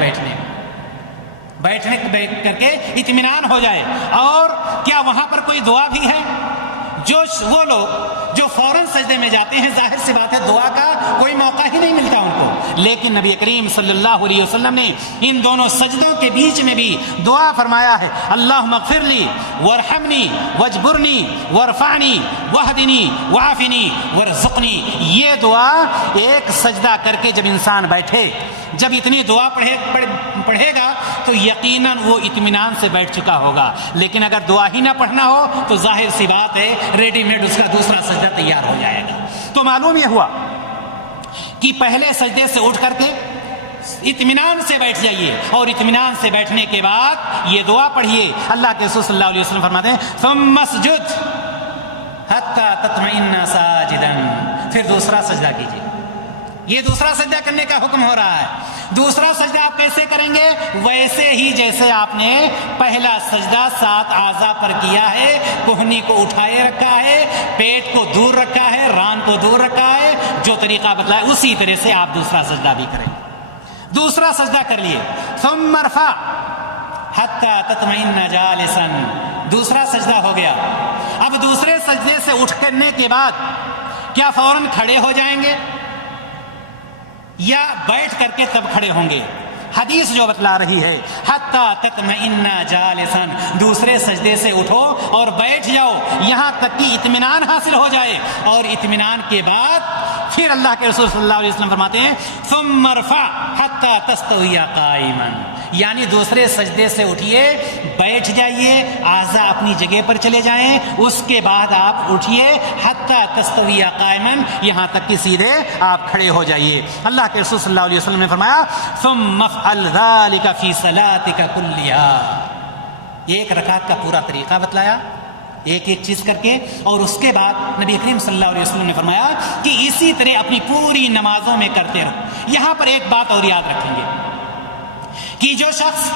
بیٹھنے کر کے اطمینان ہو جائے. اور کیا وہاں پر کوئی دعا بھی ہے؟ جو وہ لوگ جو فوراً سجدے میں جاتے ہیں ظاہر سی بات ہے دعا کا کوئی موقع ہی نہیں ملتا ان کو، لیکن نبی کریم صلی اللہ علیہ وسلم نے ان دونوں سجدوں کے بیچ میں بھی دعا فرمایا ہے. اللہم اغفر لی وارحمنی واجبرنی وارفعنی واہدنی وعافنی وارزقنی. یہ دعا ایک سجدہ کر کے جب انسان بیٹھے، جب اتنی دعا پڑھے گا تو یقیناً وہ اطمینان سے بیٹھ چکا ہوگا. لیکن اگر دعا ہی نہ پڑھنا ہو تو ظاہر سی بات ہے ریڈی میڈ اس کا دوسرا سجدہ تیار ہو جائے گا. تو معلوم یہ ہوا کہ پہلے سجدے سے اٹھ کر کے اطمینان سے بیٹھ جائیے اور اطمینان سے بیٹھنے کے بعد یہ دعا پڑھیے. اللہ کے رسول صلی اللہ علیہ وسلم فرماتے ہیں ثم اسجد حتی تطمئن ساجدا، پھر دوسرا سجدہ کیجیے. یہ دوسرا سجدہ کرنے کا حکم ہو رہا ہے. دوسرا سجدہ آپ کیسے کریں گے؟ ویسے ہی جیسے آپ نے پہلا سجدہ 7 اعضاء پر کیا ہے، کوہنی کو اٹھائے رکھا ہے، پیٹ کو دور رکھا ہے، ران کو دور رکھا ہے، جو طریقہ بتلایا اسی طرح سے آپ دوسرا سجدہ بھی کریں. دوسرا سجدہ کر لیے. ثم ارفع حتی تطمئن جالسا، دوسرا سجدہ ہو گیا. اب دوسرے سجدے سے اٹھ کرنے کے بعد کیا فوراً کھڑے ہو جائیں گے یا بیٹھ کر کے تب کھڑے ہوں گے؟ حدیث جو بتلا رہی ہے حتی تطمئن جالسا، دوسرے سجدے سے اٹھو اور بیٹھ جاؤ یہاں تک کہ اطمینان حاصل ہو جائے. اور اطمینان کے بعد پھر اللہ کے رسول صلی اللہ علیہ وسلم فرماتے ہیں ثم ارفع حتی تستوی قائما، یعنی دوسرے سجدے سے اٹھیے، بیٹھ جائیے، اعضاء اپنی جگہ پر چلے جائیں، اس کے بعد آپ اٹھیے حتی تستوی قائما، یہاں تک کہ سیدھے آپ کھڑے ہو جائیے. اللہ کے رسول صلی اللہ علیہ وسلم نے فرمایا ثم افعل ذلك فی صلاتک کلھا، ایک رکعت کا پورا طریقہ بتلایا ایک ایک چیز کر کے. اور اس کے بعد نبی کریم صلی اللہ علیہ وسلم نے فرمایا کہ اسی طرح اپنی پوری نمازوں میں کرتے رہو. یہاں پر ایک بات اور یاد رکھیں گے کہ جو شخص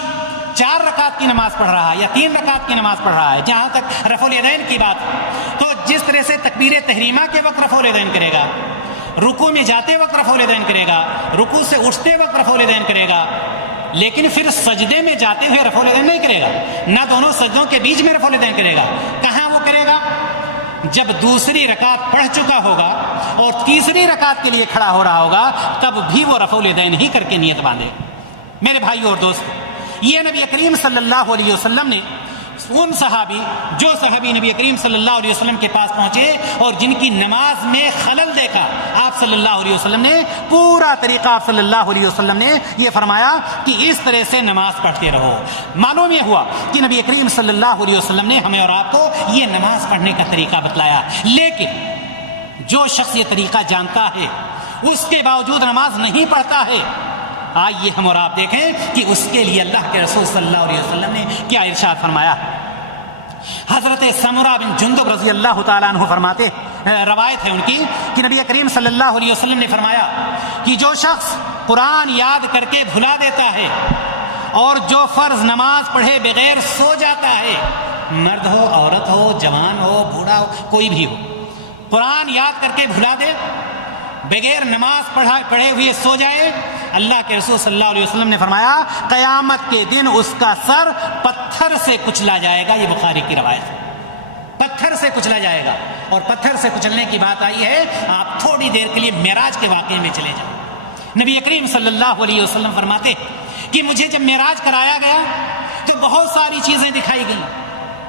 4 رکعت کی نماز پڑھ رہا ہے یا 3 رکعت کی نماز پڑھ رہا ہے، جہاں تک رفع الیدین کی بات، تو جس طرح سے تکبیر تحریمہ کے وقت رفع الیدین کرے گا، رکوع میں جاتے وقت رفع الیدین کرے گا، رکوع سے اٹھتے وقت رفع الیدین کرے گا، لیکن پھر سجدے میں جاتے ہوئے رفع الیدین نہیں کرے گا، نہ دونوں سجدوں کے بیچ میں رفع الیدین کرے گا. کہاں وہ کرے گا؟ جب دوسری رکعت پڑھ چکا ہوگا اور تیسری رکعت کے لیے کھڑا ہو رہا ہوگا تب بھی وہ رفع الیدین ہی کر کے نیت باندھے. میرے بھائیو اور دوست، یہ نبی کریم صلی اللہ علیہ وسلم نے ان صحابی نبی کریم صلی اللہ علیہ وسلم کے پاس پہنچے اور جن کی نماز میں خلل دیکھا، آپ صلی اللہ علیہ وسلم نے پورا طریقہ آپ صلی اللہ علیہ وسلم نے یہ فرمایا کہ اس طرح سے نماز پڑھتے رہو. معلوم یہ ہوا کہ نبی کریم صلی اللہ علیہ وسلم نے ہمیں اور آپ کو یہ نماز پڑھنے کا طریقہ بتلایا. لیکن جو شخص یہ طریقہ جانتا ہے اس کے باوجود نماز نہیں پڑھتا ہے، آئیے ہم اور آپ دیکھیں کہ اس کے لیے اللہ کے رسول صلی اللہ علیہ وسلم نے کیا ارشاد فرمایا. حضرت سمرہ بن جندب رضی اللہ تعالیٰ عنہ فرماتے، روایت ہے ان کی کہ نبی کریم صلی اللہ علیہ وسلم نے فرمایا کہ جو شخص قرآن یاد کر کے بھلا دیتا ہے اور جو فرض نماز پڑھے بغیر سو جاتا ہے، مرد ہو، عورت ہو، جوان ہو، بوڑھا ہو، کوئی بھی ہو، قرآن یاد کر کے بھلا دے بغیر نماز پڑھے ہوئے سو جائے، اللہ کے رسول صلی اللہ علیہ وسلم نے فرمایا قیامت کے دن اس کا سر پتھر سے کچلا جائے گا۔ یہ بخاری کی روایت ہے، پتھر سے کچلا جائے گا۔ اور پتھر سے کچلنے کی بات آئی ہے، آپ تھوڑی دیر کے لیے معراج کے واقعے میں چلے جائیں۔ نبی کریم صلی اللہ علیہ وسلم فرماتے کہ مجھے جب معراج کرایا گیا تو بہت ساری چیزیں دکھائی گئیں،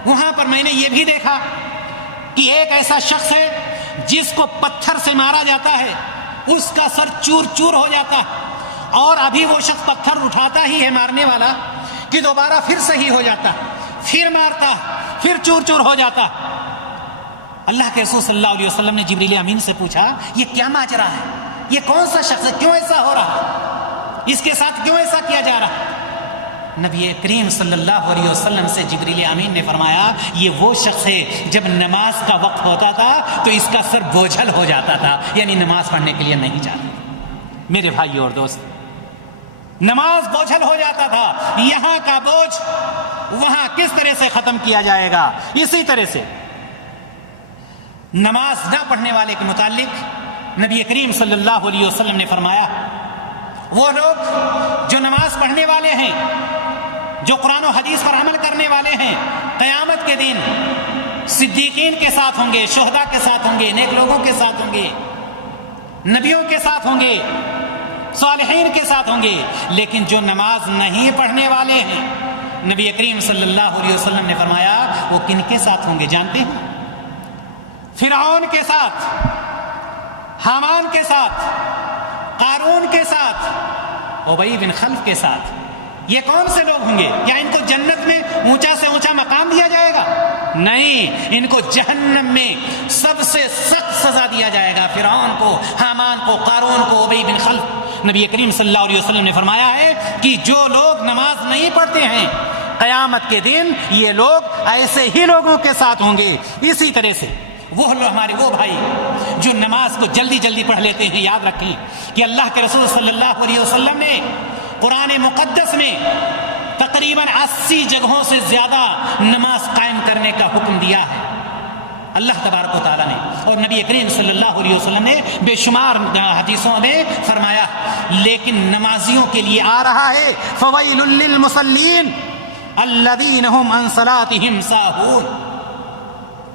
وہاں پر میں نے یہ بھی دیکھا کہ ایک ایسا شخص ہے جس کو پتھر سے مارا جاتا ہے، اس کا سر چور چور ہو جاتا، اور ابھی وہ شخص پتھر اٹھاتا ہی ہے مارنے والا کہ دوبارہ پھر صحیح ہو جاتا، پھر مارتا، پھر چور چور ہو جاتا۔ اللہ کے رسول صلی اللہ علیہ وسلم نے جبریل امین سے پوچھا یہ کیا ماجرا ہے، یہ کون سا شخص ہے، کیوں ایسا ہو رہا ہے، اس کے ساتھ کیوں ایسا کیا جا رہا ہے؟ نبی کریم صلی اللہ علیہ وسلم سے جبریل امین نے فرمایا یہ وہ شخص ہے جب نماز کا وقت ہوتا تھا تو اس کا سر بوجھل ہو جاتا تھا، یعنی نماز پڑھنے کے لیے نہیں جاتا۔ میرے بھائی اور دوست، نماز بوجھل ہو جاتا تھا، یہاں کا بوجھ وہاں کس طرح سے ختم کیا جائے گا؟ اسی طرح سے نماز نہ پڑھنے والے کے متعلق نبی کریم صلی اللہ علیہ وسلم نے فرمایا وہ لوگ جو نماز پڑھنے والے ہیں، جو قرآن و حدیث پر عمل کرنے والے ہیں، قیامت کے دن صدیقین کے ساتھ ہوں گے، شہداء کے ساتھ ہوں گے، نیک لوگوں کے ساتھ ہوں گے، نبیوں کے ساتھ ہوں گے، صالحین کے ساتھ ہوں گے۔ لیکن جو نماز نہیں پڑھنے والے ہیں، نبی کریم صلی اللہ علیہ وسلم نے فرمایا وہ کن کے ساتھ ہوں گے جانتے ہیں؟ فرعون کے ساتھ، حامان کے ساتھ، قارون کے ساتھ، ابی بن خلف کے ساتھ۔ یہ کون سے لوگ ہوں گے؟ کیا ان کو جنت میں اونچا سے اونچا مقام دیا جائے گا؟ نہیں، ان کو جہنم میں سب سے سخت سزا دیا جائے گا۔ فرعون کو، حامان کو، قارون کو، ابی بن خلف۔ نبی کریم صلی اللہ علیہ وسلم نے فرمایا ہے کہ جو لوگ نماز نہیں پڑھتے ہیں قیامت کے دن یہ لوگ ایسے ہی لوگوں کے ساتھ ہوں گے۔ اسی طرح سے وہ ہمارے وہ بھائی جو نماز کو جلدی جلدی پڑھ لیتے ہیں، یاد رکھیں کہ اللہ کے رسول صلی اللہ علیہ وسلم نے قرآن مقدس میں تقریباً 80 جگہوں سے زیادہ نماز قائم کرنے کا حکم دیا ہے اللہ تبارک و تعالیٰ نے، اور نبی کریم صلی اللہ علیہ وسلم نے بے شمار حدیثوں میں فرمایا۔ لیکن نمازیوں کے لیے آ رہا ہے فویل للمصلین الذین هم عن صلاتهم ساہون،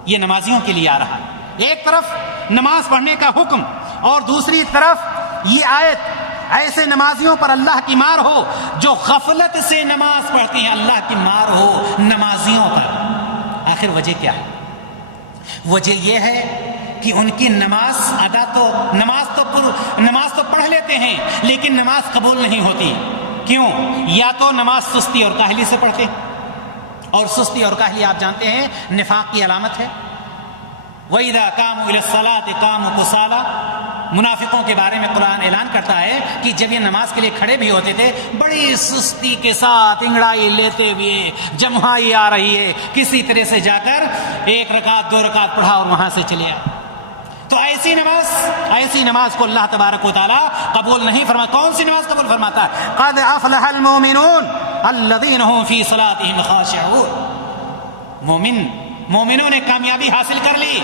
یہ نمازیوں کے لیے آ رہا ہے۔ ایک طرف نماز پڑھنے کا حکم اور دوسری طرف یہ آیت ایسے نمازیوں پر اللہ کی مار ہو جو غفلت سے نماز پڑھتے ہیں، اللہ کی مار ہو نمازیوں پر۔ آخر وجہ کیا ہے؟ وجہ یہ ہے کہ ان کی نماز تو پڑھ لیتے ہیں لیکن نماز قبول نہیں ہوتی۔ کیوں؟ یا تو نماز سستی اور کاہلی سے پڑھتے ہیں، اور سستی اور کاہلی آپ جانتے ہیں نفاق کی علامت ہے۔ وَإِذَا قَامُوا إِلَى الصَّلَاةِ قَامُوا كُسَالَىٰ، منافقوں کے بارے میں قرآن اعلان کرتا ہے کہ جب یہ نماز کے لیے کھڑے بھی ہوتے تھے بڑی سستی کے ساتھ انگڑائی لیتے ہوئے، جمہائی آ رہی ہے، کسی طرح سے جا کر 1 رکعت 2 رکعت پڑھا اور وہاں سے چلے آئے۔ تو ایسی نماز کو اللہ تبارک و تعالیٰ قبول نہیں فرماتا۔ کون سی نماز قبول فرماتا ہے؟ قَدْ أَفْلَحَ الْمُؤْمِنُونَ الَّذِينَ هُمْ فِي صَلَاتِهِمْ خَاشِعُونَ۔ مومنوں نے کامیابی حاصل کر لی۔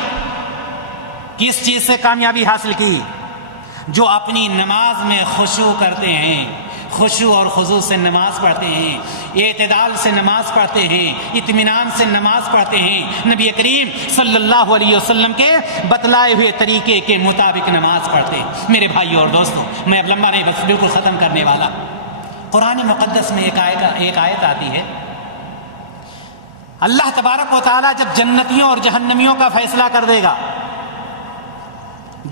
کس چیز سے کامیابی حاصل کی؟ جو اپنی نماز میں خشوع کرتے ہیں، خشوع اور خضوع سے نماز پڑھتے ہیں، اعتدال سے نماز پڑھتے ہیں، اطمینان سے نماز پڑھتے ہیں، نبی کریم صلی اللہ علیہ وسلم کے بتلائے ہوئے طریقے کے مطابق نماز پڑھتے ہیں۔ میرے بھائیو اور دوستو، میں اب لمبا نہیں، بس بالکل ختم کرنے والا۔ قرآن مقدس میں ایک آیت آتی ہے، اللہ تبارک و تعالیٰ جب جنتیوں اور جہنمیوں کا فیصلہ کر دے گا،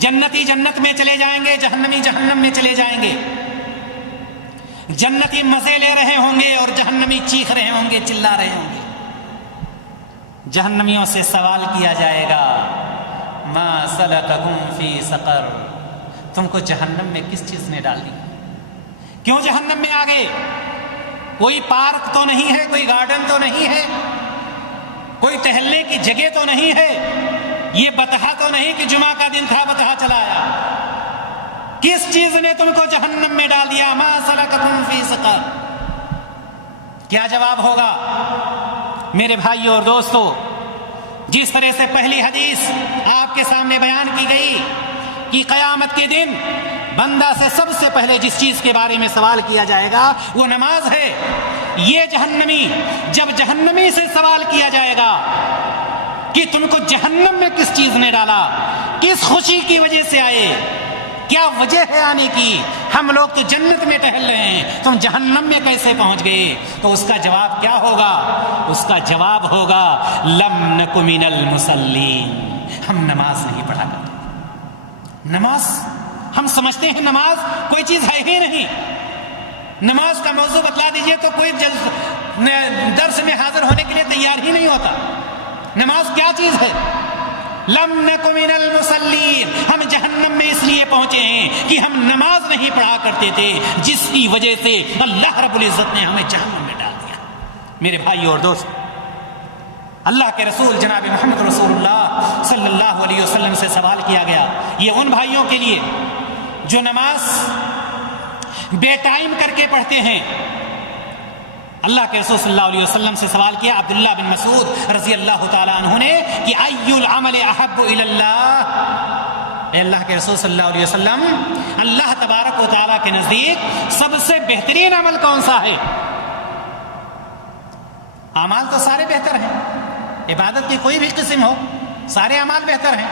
جنتی جنت میں چلے جائیں گے، جہنمی جہنم میں چلے جائیں گے، جنتی مزے لے رہے ہوں گے اور جہنمی چیخ رہے ہوں گے، چلا رہے ہوں گے۔ جہنمیوں سے سوال کیا جائے گا ما سلککم فی سقر، تم کو جہنم میں کس چیز نے ڈال دی؟ کیوں جہنم میں آ گئے؟ کوئی پارک تو نہیں ہے، کوئی گارڈن تو نہیں ہے، کوئی ٹہلنے کی جگہ تو نہیں ہے، یہ بتہا تو نہیں کہ جمعہ کا دن تھا بتہا چلایا۔ کس چیز نے تم کو جہنم میں ڈال دیا؟ ما سلککم فی سقر، کیا جواب ہوگا؟ میرے بھائیو اور دوستو، جس طرح سے پہلی حدیث آپ کے سامنے بیان کی گئی کہ قیامت کے دن بندہ سے سب سے پہلے جس چیز کے بارے میں سوال کیا جائے گا وہ نماز ہے. یہ جہنمی جب جہنمی سے سوال کیا جائے گا کہ تم کو جہنم میں کس چیز نے ڈالا, کس خوشی کی وجہ سے آئے, کیا وجہ ہے آنے کی, ہم لوگ تو جنت میں ٹہل رہے ہیں, تم جہنم میں کیسے پہنچ گئے؟ تو اس کا جواب کیا ہوگا؟ اس کا جواب ہوگا لم نک من المصلین, ہم نماز نہیں پڑھا کرتے. نماز ہم سمجھتے ہیں نماز کوئی چیز ہے ہی نہیں. نماز کا موضوع بتلا دیجئے تو کوئی درس میں حاضر ہونے کے لیے تیار ہی نہیں ہوتا. نماز کیا چیز ہے؟ لم نک من المصلین, ہم جہنم میں اس لیے پہنچے ہیں کہ ہم نماز نہیں پڑھا کرتے تھے, جس کی وجہ سے اللہ رب العزت نے ہمیں جہنم میں ڈال دیا. میرے بھائی اور دوست, اللہ کے رسول جناب محمد رسول اللہ صلی اللہ علیہ وسلم سے سوال کیا گیا. یہ ان بھائیوں کے لیے جو نماز بے ٹائم کر کے پڑھتے ہیں. اللہ کے رسول صلی اللہ علیہ وسلم سے سوال کیا عبداللہ بن مسعود رضی اللہ تعالیٰ عنہ نے کہ ای العمل احب الی اللہ, اے اللہ کے رسول صلی اللہ علیہ وسلم, اللہ تبارک و تعالیٰ کے نزدیک سب سے بہترین عمل کون سا ہے؟ اعمال تو سارے بہتر ہیں, عبادت کی کوئی بھی قسم ہو سارے اعمال بہتر ہیں,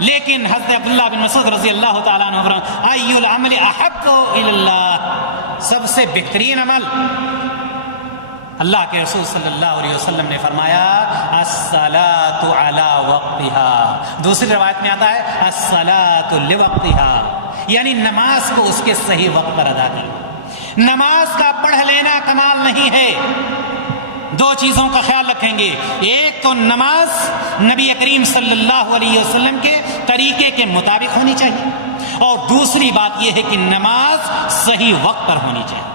لیکن حضرت عبداللہ بن مسعود رضی اللہ تعالیٰ عنہ فرمایا ای العمل احب الی اللہ, سب سے بہترین عمل. اللہ کے رسول صلی اللہ علیہ وسلم نے فرمایا الصلاۃ علی وقتها, دوسری روایت میں آتا ہے الصلاۃ لوقتها, یعنی نماز کو اس کے صحیح وقت پر ادا کرو. نماز کا پڑھ لینا کمال نہیں ہے. دو چیزوں کا خیال رکھیں گے, ایک تو نماز نبی کریم صلی اللہ علیہ وسلم کے طریقے کے مطابق ہونی چاہیے, اور دوسری بات یہ ہے کہ نماز صحیح وقت پر ہونی چاہیے.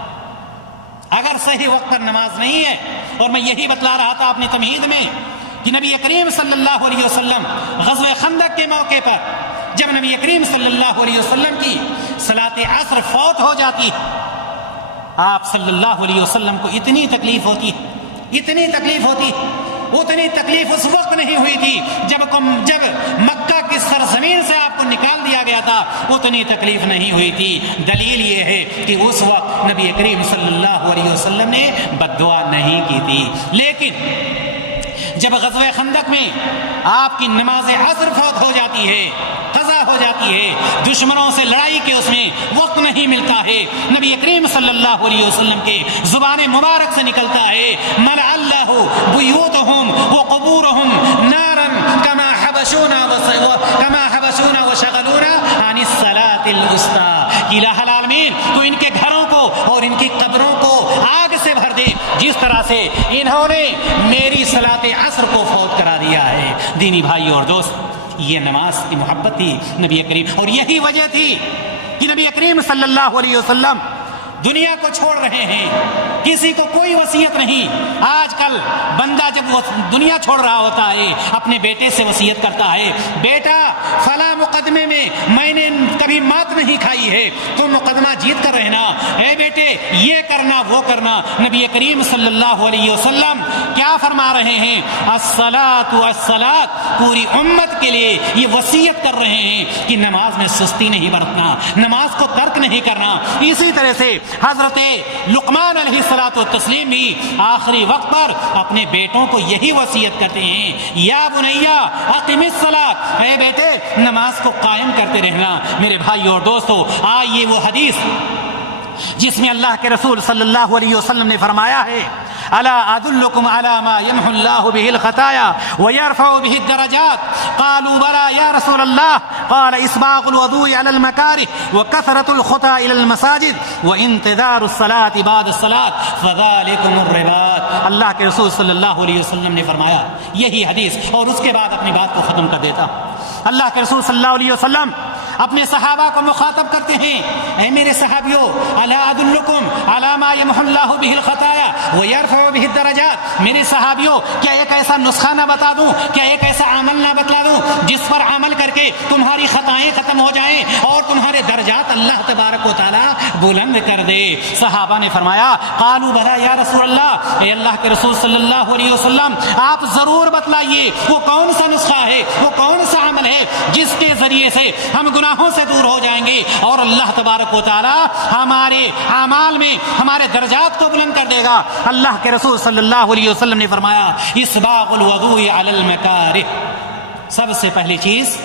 اگر صحیح وقت پر نماز نہیں ہے, اور میں یہی بتلا رہا تھا اپنی تمہید میں کہ نبی کریم صلی اللہ علیہ وسلم غزوہ خندق کے موقع پر جب نبی کریم صلی اللہ علیہ وسلم کی صلاۃ عصر فوت ہو جاتی, آپ صلی اللہ علیہ وسلم کو اتنی تکلیف ہوتی, اتنی تکلیف ہوتی, اتنی تکلیف اس وقت نہیں ہوئی تھی جب مکہ کی سرزمین سے آپ کو نکال دیا گیا تھا, اتنی تکلیف نہیں ہوئی تھی. دلیل یہ ہے کہ اس وقت نبی کریم صلی اللہ علیہ وسلم نے بد دعا نہیں کی تھی. لیکن جب غزوہ خندق میں آپ کی نماز عصر فوت ہو جاتی ہے, قضا ہو جاتی ہے, دشمنوں سے لڑائی کے اس میں وقت نہیں ملتا ہے, نبی کریم صلی اللہ علیہ وسلم کے زبان مبارک سے نکلتا ہے ملع اللہ بیوتہم وقبورہم نارا کما حبسونا وشغلونا عن الصلاۃ الوسطی, کہ الہ العالمین تو ان کے گھروں کو اور ان کی قبروں کو آگ سے بھر دے جس طرح سے انہوں نے میری صلاۃ عصر کو فوت کرا دیا ہے. دینی بھائی اور دوست, یہ نماز کی محبت تھی نبی کریم, اور یہی وجہ تھی کہ نبی کریم صلی اللہ علیہ وسلم دنیا کو چھوڑ رہے ہیں, کسی کو کوئی وصیت نہیں. آج کل بندہ جب وہ دنیا چھوڑ رہا ہوتا ہے اپنے بیٹے سے وصیت کرتا ہے, بیٹا فلاں مقدمے میں نے کبھی مات نہیں کھائی ہے, تو مقدمہ جیت کر رہنا, اے بیٹے یہ کرنا وہ کرنا. نبی کریم صلی اللہ علیہ وسلم کیا فرما رہے ہیں؟ الصلاۃ والصلاۃ, پوری امت کے لیے یہ وصیت کر رہے ہیں کہ نماز میں سستی نہیں برتنا, نماز کو ترک نہیں کرنا. اسی طرح سے حضرت لقمان علیہ الصلوۃ والتسلیم بھی آخری وقت پر اپنے بیٹوں کو یہی وصیت کرتے ہیں, یا بنیا اقم الصلاۃ, اے بیٹے نماز کو قائم کرتے رہنا. میرے بھائی اور دوستو, آئیے وہ حدیث جس میں اللہ کے رسول صلی اللہ علیہ وسلم نے فرمایا ہے الا ادلکم علی ما یمحو اللہ بہ الخطایا ویرفع بہ الدرجات, قالوا بلى یا رسول اللہ, قال اسباغ الوضوء علی المکارہ وکثرۃ الخطى الى المساجد وانتظار الصلاۃ بعد الصلاۃ فذلکم الرباط. اللہ کے رسول صلی اللہ علیہ وسلم نے فرمایا یہی حدیث, اور اس کے بعد اپنی بات کو ختم کر دیتا. اللہ کے رسول صلی اللہ علیہ وسلم اپنے صحابہ کو مخاطب کرتے ہیں, اے میرے صحابیوں, الا ادلکم علی ما یمحو اللہ بہ الخطایا ویرفع بہ الدرجات, میرے صحابیوں کیا ایک ایسا نسخہ نہ بتا دوں, کیا ایک ایسا عمل نہ بتلا دوں جس پر عمل کر کے تمہاری خطائیں ختم ہو جائیں اور تمہارے درجات اللہ تبارک و تعالی بلند کر دے. صحابہ نے فرمایا قالوا بلی یا رسول اللہ, اے اللہ کے رسول صلی اللہ علیہ وسلم آپ ضرور بتلائیے وہ کون سا نسخہ ہے, وہ کون سا عمل ہے جس کے ذریعے سے ہم گناہوں سے دور ہو جائیں گے اور اللہ تبارک و تعالی ہمارے اعمال میں ہمارے درجات کو بلند کر دے گا۔ اللہ کے رسول صلی اللہ علیہ وسلم نے فرمایا اسباغ الوضوء علی المکارہ، سب سے پہلی چیز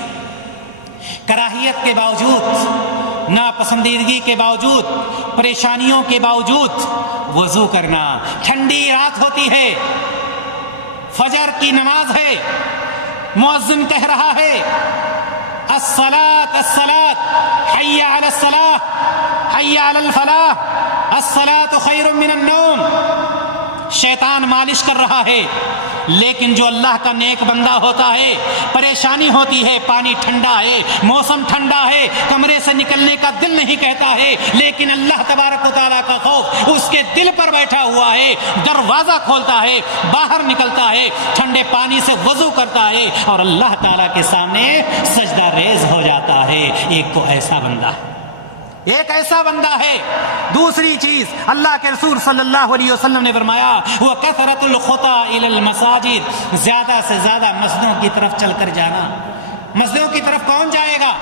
کراہیت کے باوجود، ناپسندیدگی کے باوجود، پریشانیوں کے باوجود وضو کرنا۔ ٹھنڈی رات ہوتی ہے، فجر کی نماز ہے، مؤذن کہہ رہا ہے الصلاۃ الصلاۃ حی علی الصلاۃ حی علی الفلاح الصلاۃ خیر من النوم، شیطان مالش کر رہا ہے، لیکن جو اللہ کا نیک بندہ ہوتا ہے، پریشانی ہوتی ہے، پانی ٹھنڈا ہے، موسم ٹھنڈا ہے، کمرے سے نکلنے کا دل نہیں کہتا ہے، لیکن اللہ تبارک و تعالیٰ کا خوف اس کے دل پر بیٹھا ہوا ہے، دروازہ کھولتا ہے، باہر نکلتا ہے، ٹھنڈے پانی سے وضو کرتا ہے اور اللہ تعالیٰ کے سامنے سجدہ ریز ہو جاتا ہے۔ ایک تو ایسا بندہ ہے، ایک ایسا بندہ ہے۔ دوسری چیز اللہ کے رسول صلی اللہ علیہ وسلم نے فرمایا وَكَثْرَةُ الْخُطَىٰ إِلَى الْمَسَاجِدِ، زیادہ سے زیادہ مسجدوں کی طرف چل کر جانا۔ مسجدوں کی طرف کون جائے گا؟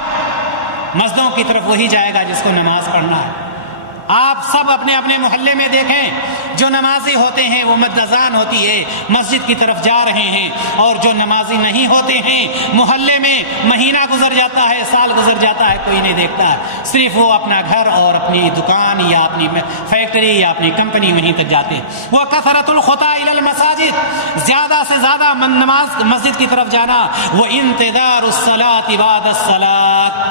مسجدوں کی طرف وہی جائے گا جس کو نماز پڑھنا ہے۔ آپ سب اپنے اپنے محلے میں دیکھیں، جو نمازی ہوتے ہیں وہ اذان ہوتی ہے مسجد کی طرف جا رہے ہیں، اور جو نمازی نہیں ہوتے ہیں محلے میں مہینہ گزر جاتا ہے، سال گزر جاتا ہے، کوئی نہیں دیکھتا، صرف وہ اپنا گھر اور اپنی دکان یا اپنی فیکٹری یا اپنی کمپنی وہیں تک جاتے ہیں۔ وہ کثرۃ الخطیٰ الی المساجد، زیادہ سے زیادہ نماز مسجد کی طرف جانا۔ وہ انتظار الصلاۃ بعد الصلاۃ،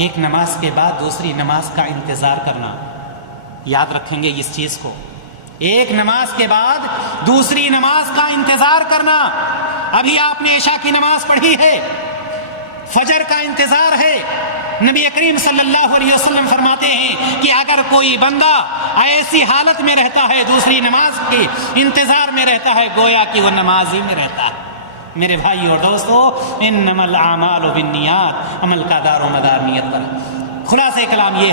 ایک نماز کے بعد دوسری نماز کا انتظار کرنا۔ یاد رکھیں گے اس چیز کو، ایک نماز کے بعد دوسری نماز کا انتظار کرنا۔ ابھی آپ نے عشاء کی نماز پڑھی ہے، فجر کا انتظار ہے۔ نبی کریم صلی اللہ علیہ وسلم فرماتے ہیں کہ اگر کوئی بندہ ایسی حالت میں رہتا ہے، دوسری نماز کے انتظار میں رہتا ہے، گویا کہ وہ نماز ہی میں رہتا ہے۔ میرے بھائی اور دوستو، انما الاعمال بالنیات، عمل کا دار و مدار نیت پر۔ خلاصہ کلام یہ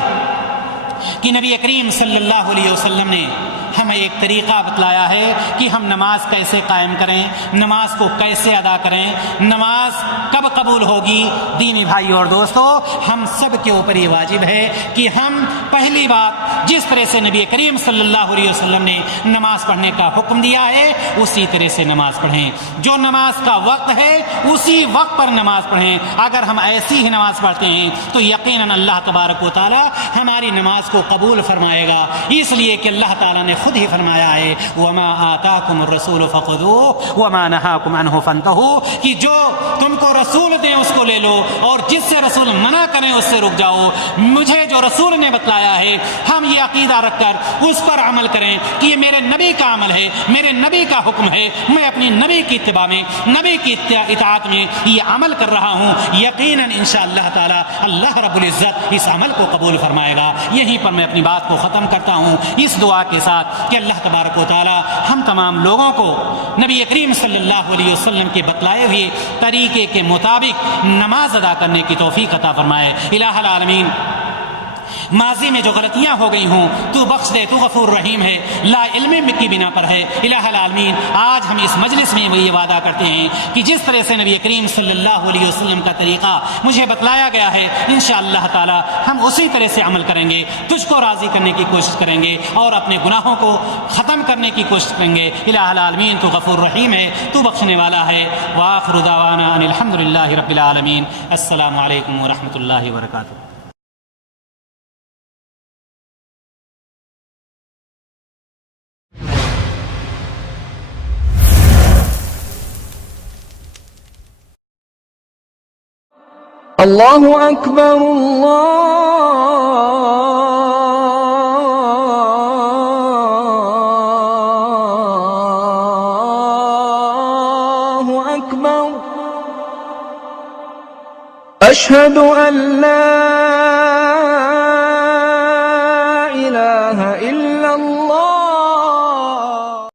کہ نبی کریم صلی اللہ علیہ وسلم نے ہمیں ایک طریقہ بتلایا ہے کہ ہم نماز کیسے قائم کریں، نماز کو کیسے ادا کریں، نماز کب قبول ہوگی۔ دینی بھائی اور دوستو، ہم سب کے اوپر یہ واجب ہے کہ ہم پہلی بات جس طرح سے نبی کریم صلی اللہ علیہ وسلم نے نماز پڑھنے کا حکم دیا ہے اسی طرح سے نماز پڑھیں۔ جو نماز کا وقت ہے اسی وقت پر نماز پڑھیں۔ اگر ہم ایسی ہی نماز پڑھتے ہیں تو یقیناً اللہ تبارک و تعالی ہماری نماز کو قبول فرمائے گا، اس لیے کہ اللہ تعالیٰ نے خود ہی فرمایا ہے وَمَا آتَاكُمُ الرَّسُولُ فَخُذُوهُ وَمَا نَهَاكُمْ عَنْهُ فَانْتَهُوا، کہ جو تم کو رسول دیں اس کو لے لو اور جس سے رسول منع کریں اس سے رک جاؤ۔ مجھے جو رسول نے بتلایا ہے ہم یہ عقیدہ رکھ کر اس پر عمل کریں کہ یہ میرے نبی کا عمل ہے، میرے نبی کا حکم ہے، میں اپنی نبی کی اتباع میں، نبی کی اطاعت میں یہ عمل کر رہا ہوں۔ یقیناً انشاءاللہ تعالی اللہ رب العزت اس عمل کو قبول فرمائے گا۔ یہیں پر میں اپنی بات کو ختم کرتا ہوں اس دعا کے ساتھ کہ اللہ تبارک و تعالی ہم تمام لوگوں کو نبی کریم صلی اللہ علیہ وسلم کے بتلائے ہوئے طریقے کے مطابق نماز ادا کرنے کی توفیق عطا فرمائے۔ الہ العالمین، ماضی میں جو غلطیاں ہو گئی ہوں تو بخش دے، تو غفور رحیم ہے، لا علم کی بنا پر ہے۔ الہ العالمین، آج ہم اس مجلس میں یہ وعدہ کرتے ہیں کہ جس طرح سے نبی کریم صلی اللہ علیہ وسلم کا طریقہ مجھے بتلایا گیا ہے انشاءاللہ تعالی ہم اسی طرح سے عمل کریں گے، تجھ کو راضی کرنے کی کوشش کریں گے اور اپنے گناہوں کو ختم کرنے کی کوشش کریں گے۔ الہ العالمین، تو غفور رحیم ہے، تو بخشنے والا ہے۔ وآخر دعوانا ان الحمدللہ رب العالمین۔ السلام علیکم ورحمۃ اللہ وبرکاتہ۔ اللہ اکبر اللہ اکبر، اشہد ان لا الہ الا اللہ